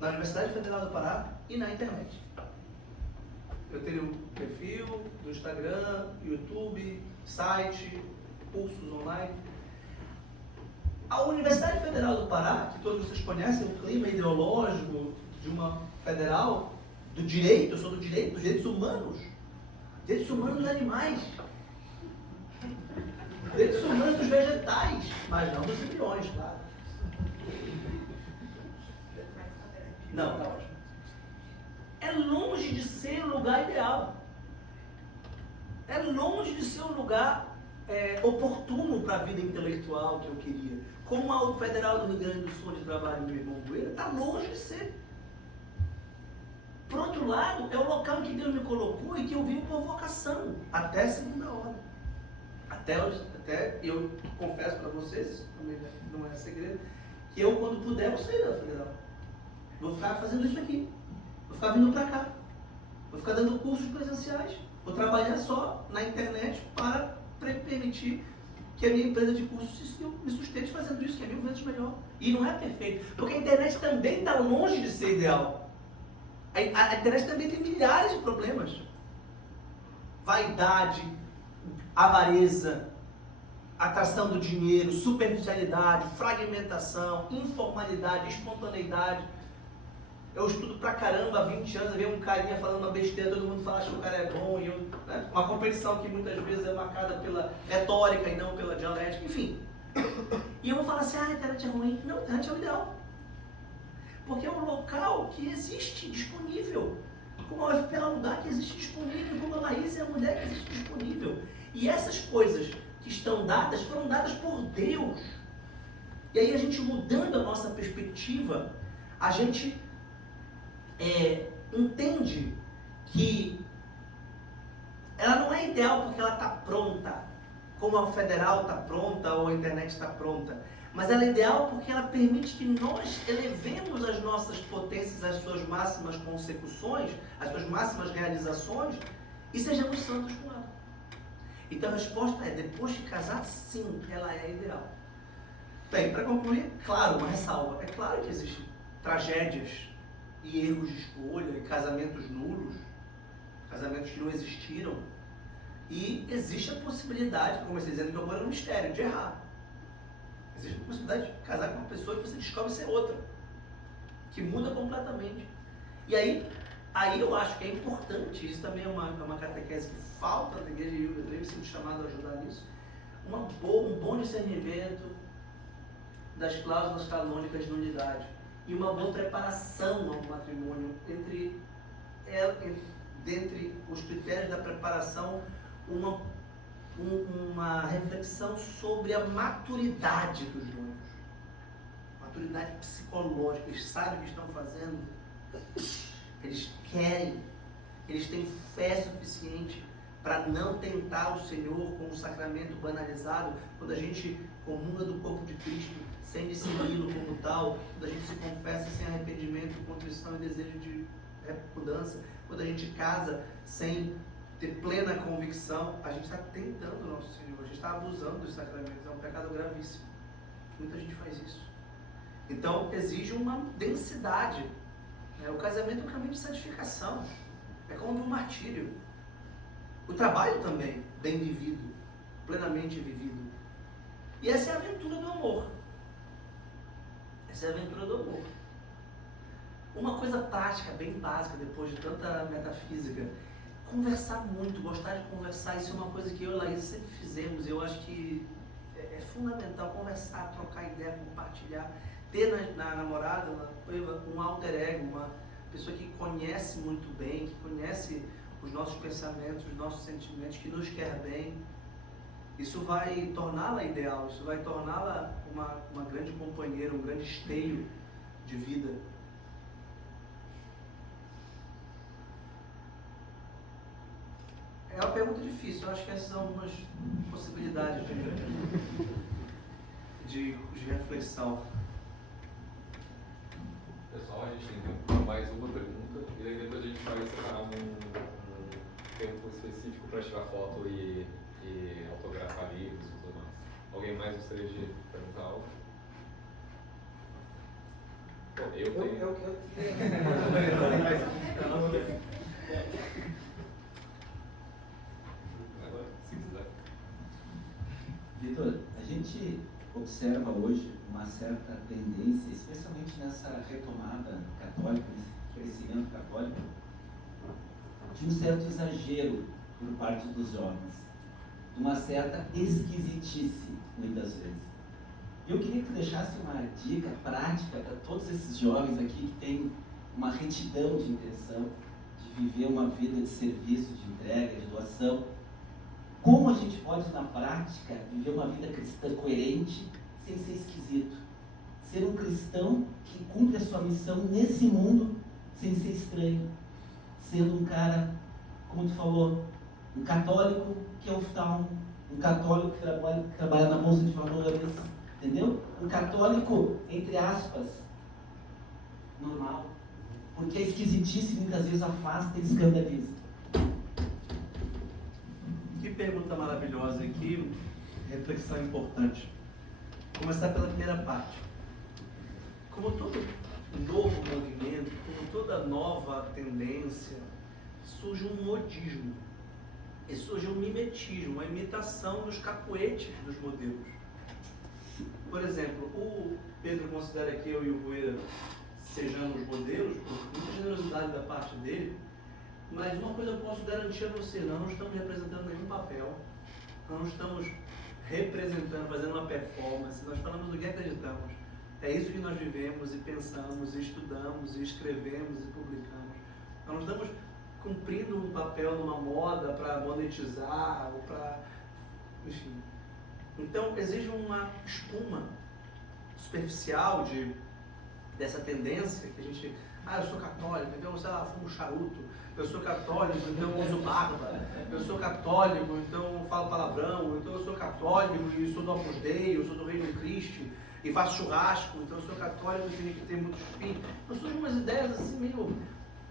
Na Universidade Federal do Pará e na internet. Eu tenho um perfil no Instagram, YouTube, site, cursos online. A Universidade Federal do Pará, que todos vocês conhecem, o clima ideológico de uma federal, do direito, eu sou do direito, dos direitos humanos dos animais, direitos humanos dos vegetais, mas não dos embriões, claro. Não, tá ótimo. É longe de ser o lugar ideal. É longe de ser um lugar oportuno para a vida intelectual que eu queria. Como a Federal do Rio Grande do Sul, onde trabalha meu irmão Bueira, está longe de ser. Por outro lado, é o local que Deus me colocou e que eu vim por vocação, até segunda hora. Até eu confesso para vocês, isso também não é segredo, que eu, quando puder, vou sair da Federal. Vou ficar fazendo isso aqui. Vou ficar vindo para cá. Vou ficar dando cursos presenciais. Vou trabalhar só na internet para permitir que a minha empresa de cursos me sustente fazendo isso, que é 1000 vezes melhor. E não é perfeito. Porque a internet também está longe de ser ideal. A internet também tem milhares de problemas. Vaidade, avareza, atração do dinheiro, superficialidade, fragmentação, informalidade, espontaneidade. Eu estudo pra caramba há 20 anos, eu vejo um carinha falando uma besteira, todo mundo fala que o cara é bom, e né? Uma competição que muitas vezes é marcada pela retórica e não pela dialética, enfim. E eu vou falar assim, a internet é ruim. Não, a internet é o ideal. Porque é um local que existe disponível. Como a UFP é um lugar que existe disponível, como a Laís é a mulher que existe disponível. E essas coisas que estão dadas, foram dadas por Deus. E aí a gente mudando a nossa perspectiva, a gente entende que ela não é ideal porque ela está pronta, como a federal está pronta ou a internet está pronta, mas ela é ideal porque ela permite que nós elevemos as nossas potências às suas máximas consecuções, às suas máximas realizações e sejamos santos com ela. Então a resposta é, depois de casar, sim, ela é ideal. Bem, para concluir, claro, uma ressalva, é claro que existem tragédias e erros de escolha, e casamentos nulos, casamentos que não existiram, e existe a possibilidade, como comecei dizendo que eu moro no mistério, de errar. Existe a possibilidade de casar com uma pessoa que você descobre ser outra, que muda completamente. E aí eu acho que é importante, isso também é uma catequese que falta na igreja, e eu tenho sido chamado a ajudar nisso, um bom discernimento das cláusulas canônicas de nulidade e uma boa preparação ao matrimônio, dentre os critérios da preparação, uma reflexão sobre a maturidade dos noivos, maturidade psicológica. Eles sabem o que estão fazendo, eles querem, eles têm fé suficiente para não tentar o Senhor com um sacramento banalizado. Quando a gente comunga do corpo de Cristo sem discerni-lo como tal, quando a gente se confessa sem arrependimento, contrição e desejo de mudança, quando a gente casa sem ter plena convicção, a gente está tentando o nosso Senhor, a gente está abusando dos sacramentos, é um pecado gravíssimo. Muita gente faz isso. Então, exige uma densidade. O casamento é um caminho de santificação, é como um martírio. O trabalho também, bem vivido, plenamente vivido. E essa é a aventura do amor. Essa é a aventura do amor. Uma coisa prática, bem básica, depois de tanta metafísica, conversar muito, gostar de conversar. Isso é uma coisa que eu e a Laís sempre fizemos. Eu acho que é fundamental conversar, trocar ideia, compartilhar. Ter na namorada, na noiva, um alter ego, uma pessoa que conhece muito bem, que conhece os nossos pensamentos, os nossos sentimentos, que nos quer bem. Isso vai torná-la ideal, isso vai torná-la uma grande companheira, um grande esteio de vida. É uma pergunta difícil, eu acho que essas são algumas possibilidades de reflexão. Pessoal, a gente tem tempo para mais uma pergunta e aí depois a gente vai separar um tempo específico para tirar foto e autografar livros e tudo mais. Alguém mais gostaria de perguntar algo? Bom, eu tenho. Se quiser. Vitor, a gente observa hoje uma certa tendência, especialmente nessa retomada católica, nesse crescimento católico, de um certo exagero por parte dos jovens, de uma certa esquisitice, muitas vezes. Eu queria que tu deixasse uma dica prática para todos esses jovens aqui que têm uma retidão de intenção, de viver uma vida de serviço, de entrega, de doação. Como a gente pode, na prática, viver uma vida cristã coerente, sem ser esquisito? Ser um cristão que cumpre a sua missão nesse mundo, sem ser estranho. Sendo um cara, como tu falou, um católico que é oftalmo, um católico que trabalha na Bolsa de Valores, entendeu? Um católico, entre aspas, normal. Porque a esquisitice muitas vezes afasta e escandaliza. Que pergunta maravilhosa e que reflexão importante. Vou começar pela primeira parte. Como todo novo movimento, como toda nova tendência, surge um modismo. E surge um mimetismo, uma imitação dos cacuetes dos modelos. Por exemplo, o Pedro considera que eu e o Rueira sejamos modelos, por muita generosidade da parte dele, mas uma coisa eu posso garantir a você, nós não estamos representando nenhum papel, nós não estamos representando, fazendo uma performance, nós falamos do que acreditamos. É isso que nós vivemos e pensamos, e estudamos, e escrevemos e publicamos. Nós não estamos cumprindo um papel numa moda para monetizar ou para... enfim. Então, exige uma espuma superficial dessa tendência que a gente... eu sou católico, então, sei lá, fumo charuto. Eu sou católico, então uso barba. Eu sou católico, então falo palavrão. Então eu sou católico e sou do Opus Dei, eu sou do Reino Cristo e faço churrasco. Então eu sou católico e tenho que ter muitos filhos. Então surgem umas ideias assim meio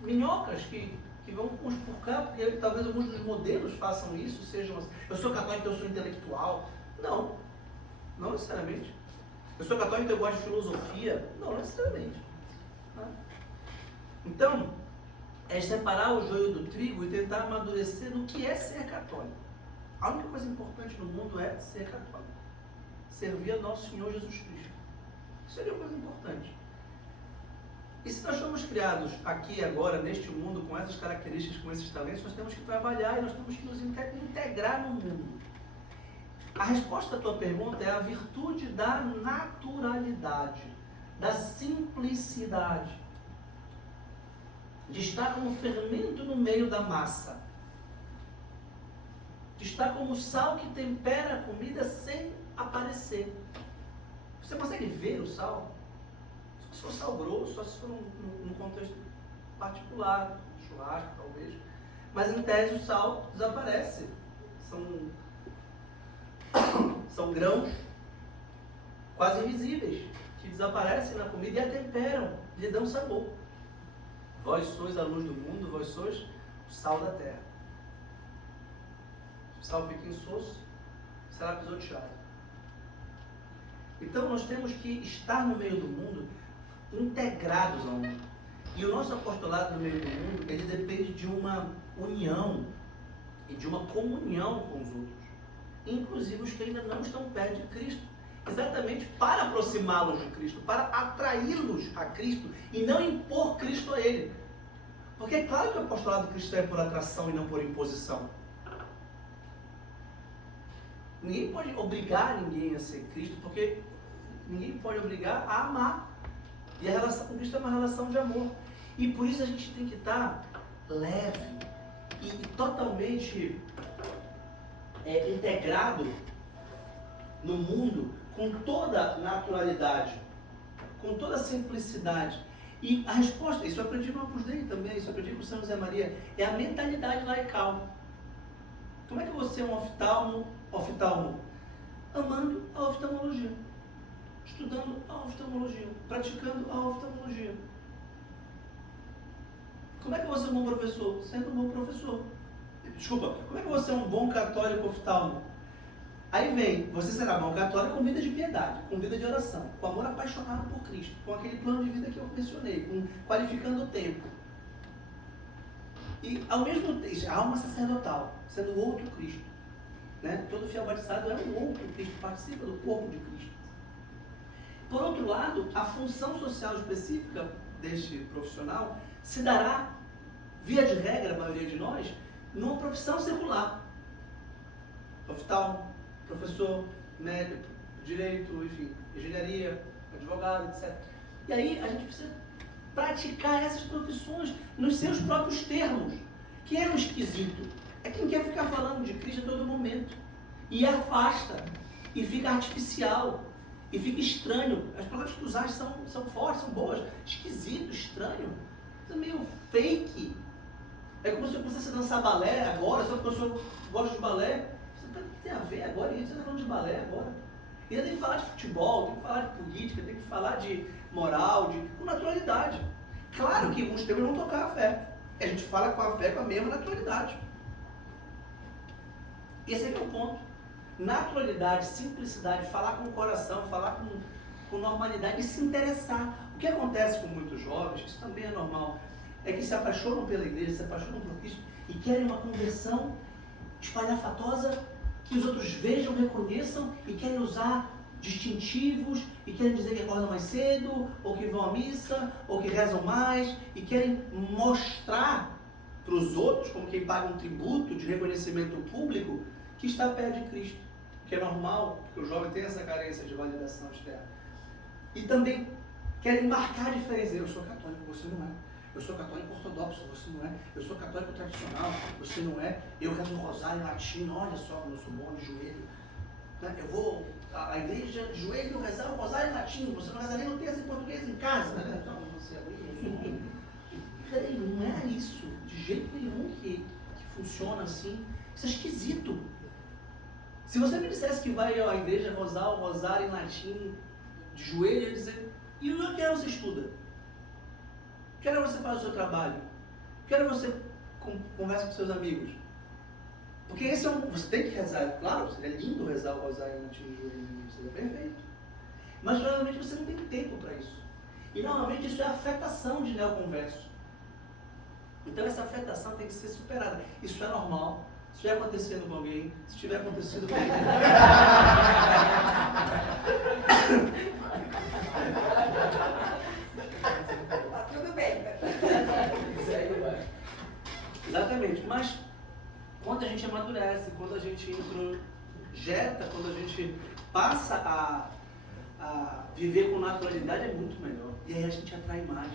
minhocas que vão conspurcar, porque talvez alguns dos modelos façam isso, sejam assim. Eu sou católico, então eu sou intelectual. Não necessariamente. Eu sou católico, então eu gosto de filosofia. Não necessariamente. Então, é separar o joio do trigo e tentar amadurecer no que é ser católico. A única coisa importante no mundo é ser católico. Servir a nosso Senhor Jesus Cristo. Isso seria uma coisa importante. E se nós somos criados aqui agora, neste mundo, com essas características, com esses talentos, nós temos que trabalhar e nós temos que nos integrar no mundo. A resposta à tua pergunta é a virtude da naturalidade, da simplicidade. De estar como fermento no meio da massa. De estar como sal que tempera a comida sem aparecer. Você consegue ver o sal? Só se for sal grosso, só se for num contexto particular, churrasco talvez. Mas em tese o sal desaparece. São grãos quase invisíveis que desaparecem na comida e a temperam, lhe dão sabor. Vós sois a luz do mundo, vós sois o sal da terra. sal fica insosso, será pisoteado. Então nós temos que estar no meio do mundo, integrados ao mundo. E o nosso apostolado no meio do mundo, ele depende de uma união e de uma comunhão com os outros, inclusive os que ainda não estão perto de Cristo, exatamente para aproximá-los de Cristo, para atraí-los a Cristo e não impor Cristo a ele. Porque é claro que o apostolado cristão é por atração e não por imposição. Ninguém pode obrigar ninguém a ser Cristo, porque ninguém pode obrigar a amar. E a relação com Cristo é uma relação de amor. E por isso a gente tem que estar leve e totalmente integrado no mundo com toda naturalidade, com toda simplicidade. E a resposta, isso eu aprendi no Opus Dei também, isso eu aprendi com o São José Maria, é a mentalidade laical. Como é que você é um oftalmo? Amando a oftalmologia, estudando a oftalmologia, praticando a oftalmologia. Como é que você é um bom professor? Sendo um bom professor. Desculpa, como é que você é um bom católico oftalmo? Aí vem, você será bom católico com vida de piedade, com vida de oração, com amor apaixonado por Cristo, com aquele plano de vida que eu mencionei, qualificando o tempo. E ao mesmo tempo, a alma sacerdotal, sendo o outro Cristo. Né? Todo fiel batizado é um outro Cristo, participa do corpo de Cristo. Por outro lado, a função social específica deste profissional se dará, via de regra, a maioria de nós, numa profissão secular. Oftalmo, professor, médico, direito, enfim, engenharia, advogado, etc. E aí a gente precisa praticar essas profissões nos seus próprios termos, que é um esquisito. É quem quer ficar falando de Cristo a todo momento. E afasta, e fica artificial, e fica estranho. As palavras que usar são fortes, são boas. Esquisito, estranho. Isso é meio fake. É como se eu começasse a dançar balé agora, só porque eu gosto de balé. O que tem a ver agora? Você está falando de balé agora. E ainda tem que falar de futebol, tem que falar de política, tem que falar de moral, com naturalidade. Claro que uns temas vão tocar a fé. A gente fala com a fé com a mesma naturalidade. Esse é o ponto. Naturalidade, simplicidade, falar com o coração, falar com normalidade e se interessar. O que acontece com muitos jovens, isso também é normal, é que se apaixonam pela igreja, se apaixonam por Cristo e querem uma conversão espalhafatosa, que os outros vejam, reconheçam e querem usar distintivos e querem dizer que acordam mais cedo, ou que vão à missa, ou que rezam mais e querem mostrar para os outros, como quem paga um tributo de reconhecimento público, que está perto de Cristo, que é normal, porque o jovem tem essa carência de validação externa. E também querem marcar a diferença. Eu sou católico, você não é. Eu sou católico ortodoxo, você não é. Eu sou católico tradicional, você não é. Eu rezo o rosário em latim, olha só como eu sou bom de joelho. Eu vou à igreja de joelho rezar o rosário em latim, você não reza nem no texto em português em casa. Né? Então, você não é isso, de jeito nenhum que funciona assim. Isso é esquisito. Se você me dissesse que vai à igreja rezar o rosário em latim, de joelho, eu ia dizer, e o que era você estuda? Que hora você faz o seu trabalho? Que hora você conversa com seus amigos? Porque esse você tem que rezar, claro, é lindo rezar o rosário em latim de joelho, isso é perfeito. Mas provavelmente você não tem tempo para isso. E normalmente isso é afetação de neoconverso. Então essa afetação tem que ser superada. Isso é normal. Se estiver acontecendo com alguém, se estiver acontecendo com alguém. Tudo bem. Exatamente. Mas quando a gente amadurece, quando a gente introjeta, quando a gente passa a viver com naturalidade, é muito melhor. E aí a gente atrai mais.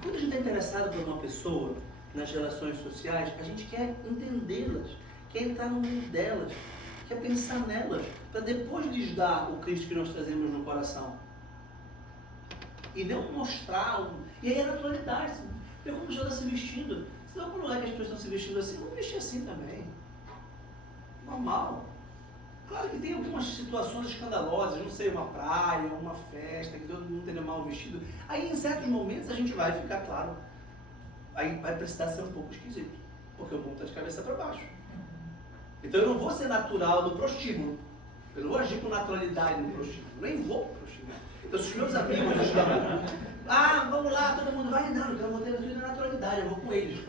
Quando a gente está interessado por uma pessoa, nas relações sociais, a gente quer entendê-las, quer entrar no mundo delas, quer pensar nelas, para depois lhes dar o Cristo que nós trazemos no coração. E não mostrar. E aí é naturalidade. Porque como a pessoa está se vestindo, se não é que as pessoas estão se vestindo assim, vamos vestir assim também. Normal. Claro que tem algumas situações escandalosas, não sei, uma praia, uma festa, que todo mundo tem mal vestido. Aí em certos momentos a gente vai ficar claro. Aí vai precisar ser um pouco esquisito, porque o mundo está de cabeça para baixo. Então eu não vou ser natural do prostíbulo. Eu não vou agir com naturalidade no prostíbulo. Eu nem vou pro prostíbulo. Então se os meus amigos estão, vamos lá, todo mundo vai, não, então eu vou ter tudo na naturalidade, eu vou com eles.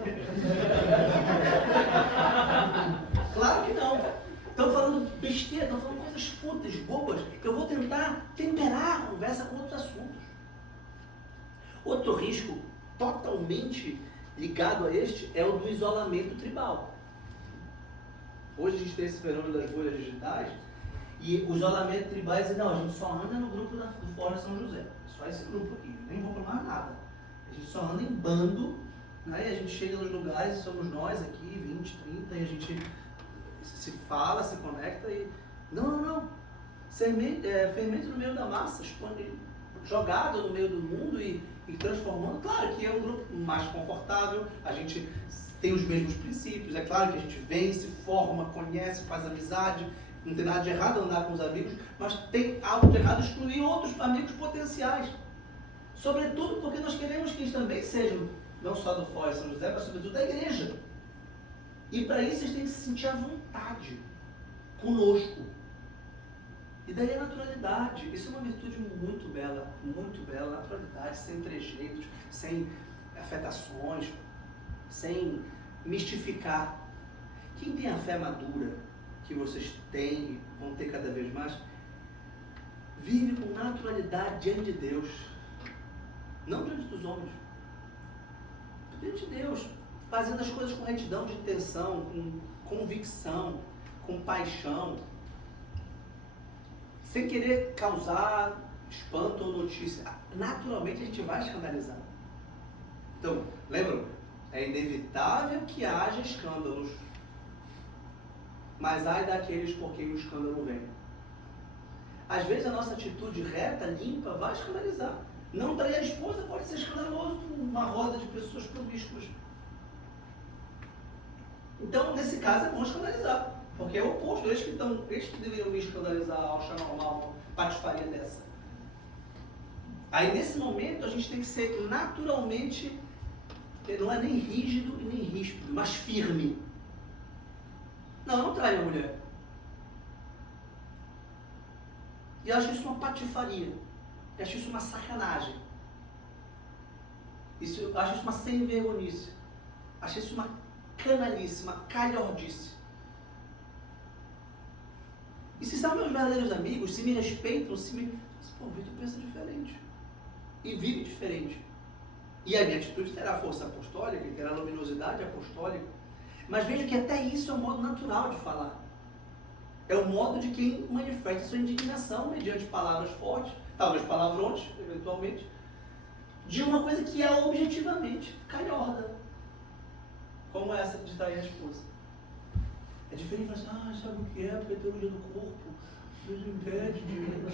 Claro que não. Estão falando besteira, estão falando coisas fúteis, bobas. Eu vou tentar temperar a conversa com outros assuntos. Outro risco totalmente ligado a este é o do isolamento tribal. Hoje a gente tem esse fenômeno das bolhas digitais e o isolamento tribal é dizer, não, a gente só anda no grupo do Fórum São José. Só esse grupo aqui, nem vou para mais nada. A gente só anda em bando, né? E a gente chega nos lugares e somos nós aqui, 20, 30, e a gente se fala, se conecta e... Não. Fermento no meio da massa, jogado no meio do mundo e transformando. Claro que é um grupo mais confortável, a gente tem os mesmos princípios, é claro que a gente vem, se forma, conhece, faz amizade, não tem nada de errado andar com os amigos, mas tem algo de errado excluir outros amigos potenciais. Sobretudo porque nós queremos que eles também sejam, não só do Fórum São José, mas sobretudo da igreja. E para isso eles têm que se sentir à vontade conosco. E daí a naturalidade. Isso é uma virtude muito bela, naturalidade, sem trejeitos, sem afetações, sem mistificar. Quem tem a fé madura, que vocês têm, vão ter cada vez mais, vive com naturalidade diante de Deus. Não diante dos homens. Diante de Deus. Fazendo as coisas com retidão de intenção, com convicção, com paixão. Sem querer causar espanto ou notícia. Naturalmente a gente vai escandalizar. Então, lembram? É inevitável que haja escândalos. Mas ai daqueles por quem o escândalo vem. Às vezes a nossa atitude reta, limpa, vai escandalizar. Não trair a esposa pode ser escandaloso numa roda de pessoas promíscuas. Então, nesse caso, é bom escandalizar. Porque é o oposto. Eles que deveriam me escandalizar ao chamar uma patifaria dessa. Aí, nesse momento, a gente tem que ser naturalmente, não é nem rígido e nem ríspido, mas firme. Não trai a mulher. E eu acho isso uma patifaria. Eu acho isso uma sacanagem. Eu acho isso uma sem-vergonhice. Acho isso uma canalice, uma calhordice. E se são meus verdadeiros amigos, se me respeitam, Pô, o Vitor pensa diferente. E vive diferente. E a minha atitude terá força apostólica, e terá luminosidade apostólica. Mas veja que até isso é um modo natural de falar. É o modo de quem manifesta sua indignação mediante palavras fortes, talvez palavrões, eventualmente, de uma coisa que é objetivamente calhorda. Como essa de trair a esposa. É diferente falar assim, sabe o que é? Porque é teologia do corpo. Deus impede de mim.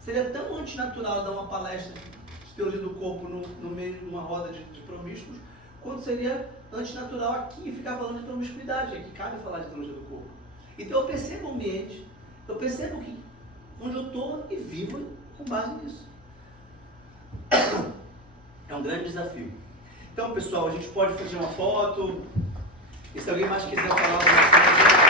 Seria tão antinatural dar uma palestra de teologia do corpo no meio de uma roda de promíscuos, quanto seria antinatural aqui ficar falando de promiscuidade. Aqui cabe falar de teologia do corpo. Então eu percebo o ambiente, eu percebo que onde eu estou e vivo com base nisso. É um grande desafio. Então, pessoal, a gente pode fazer uma foto. E se alguém mais quiser falar alguma coisa...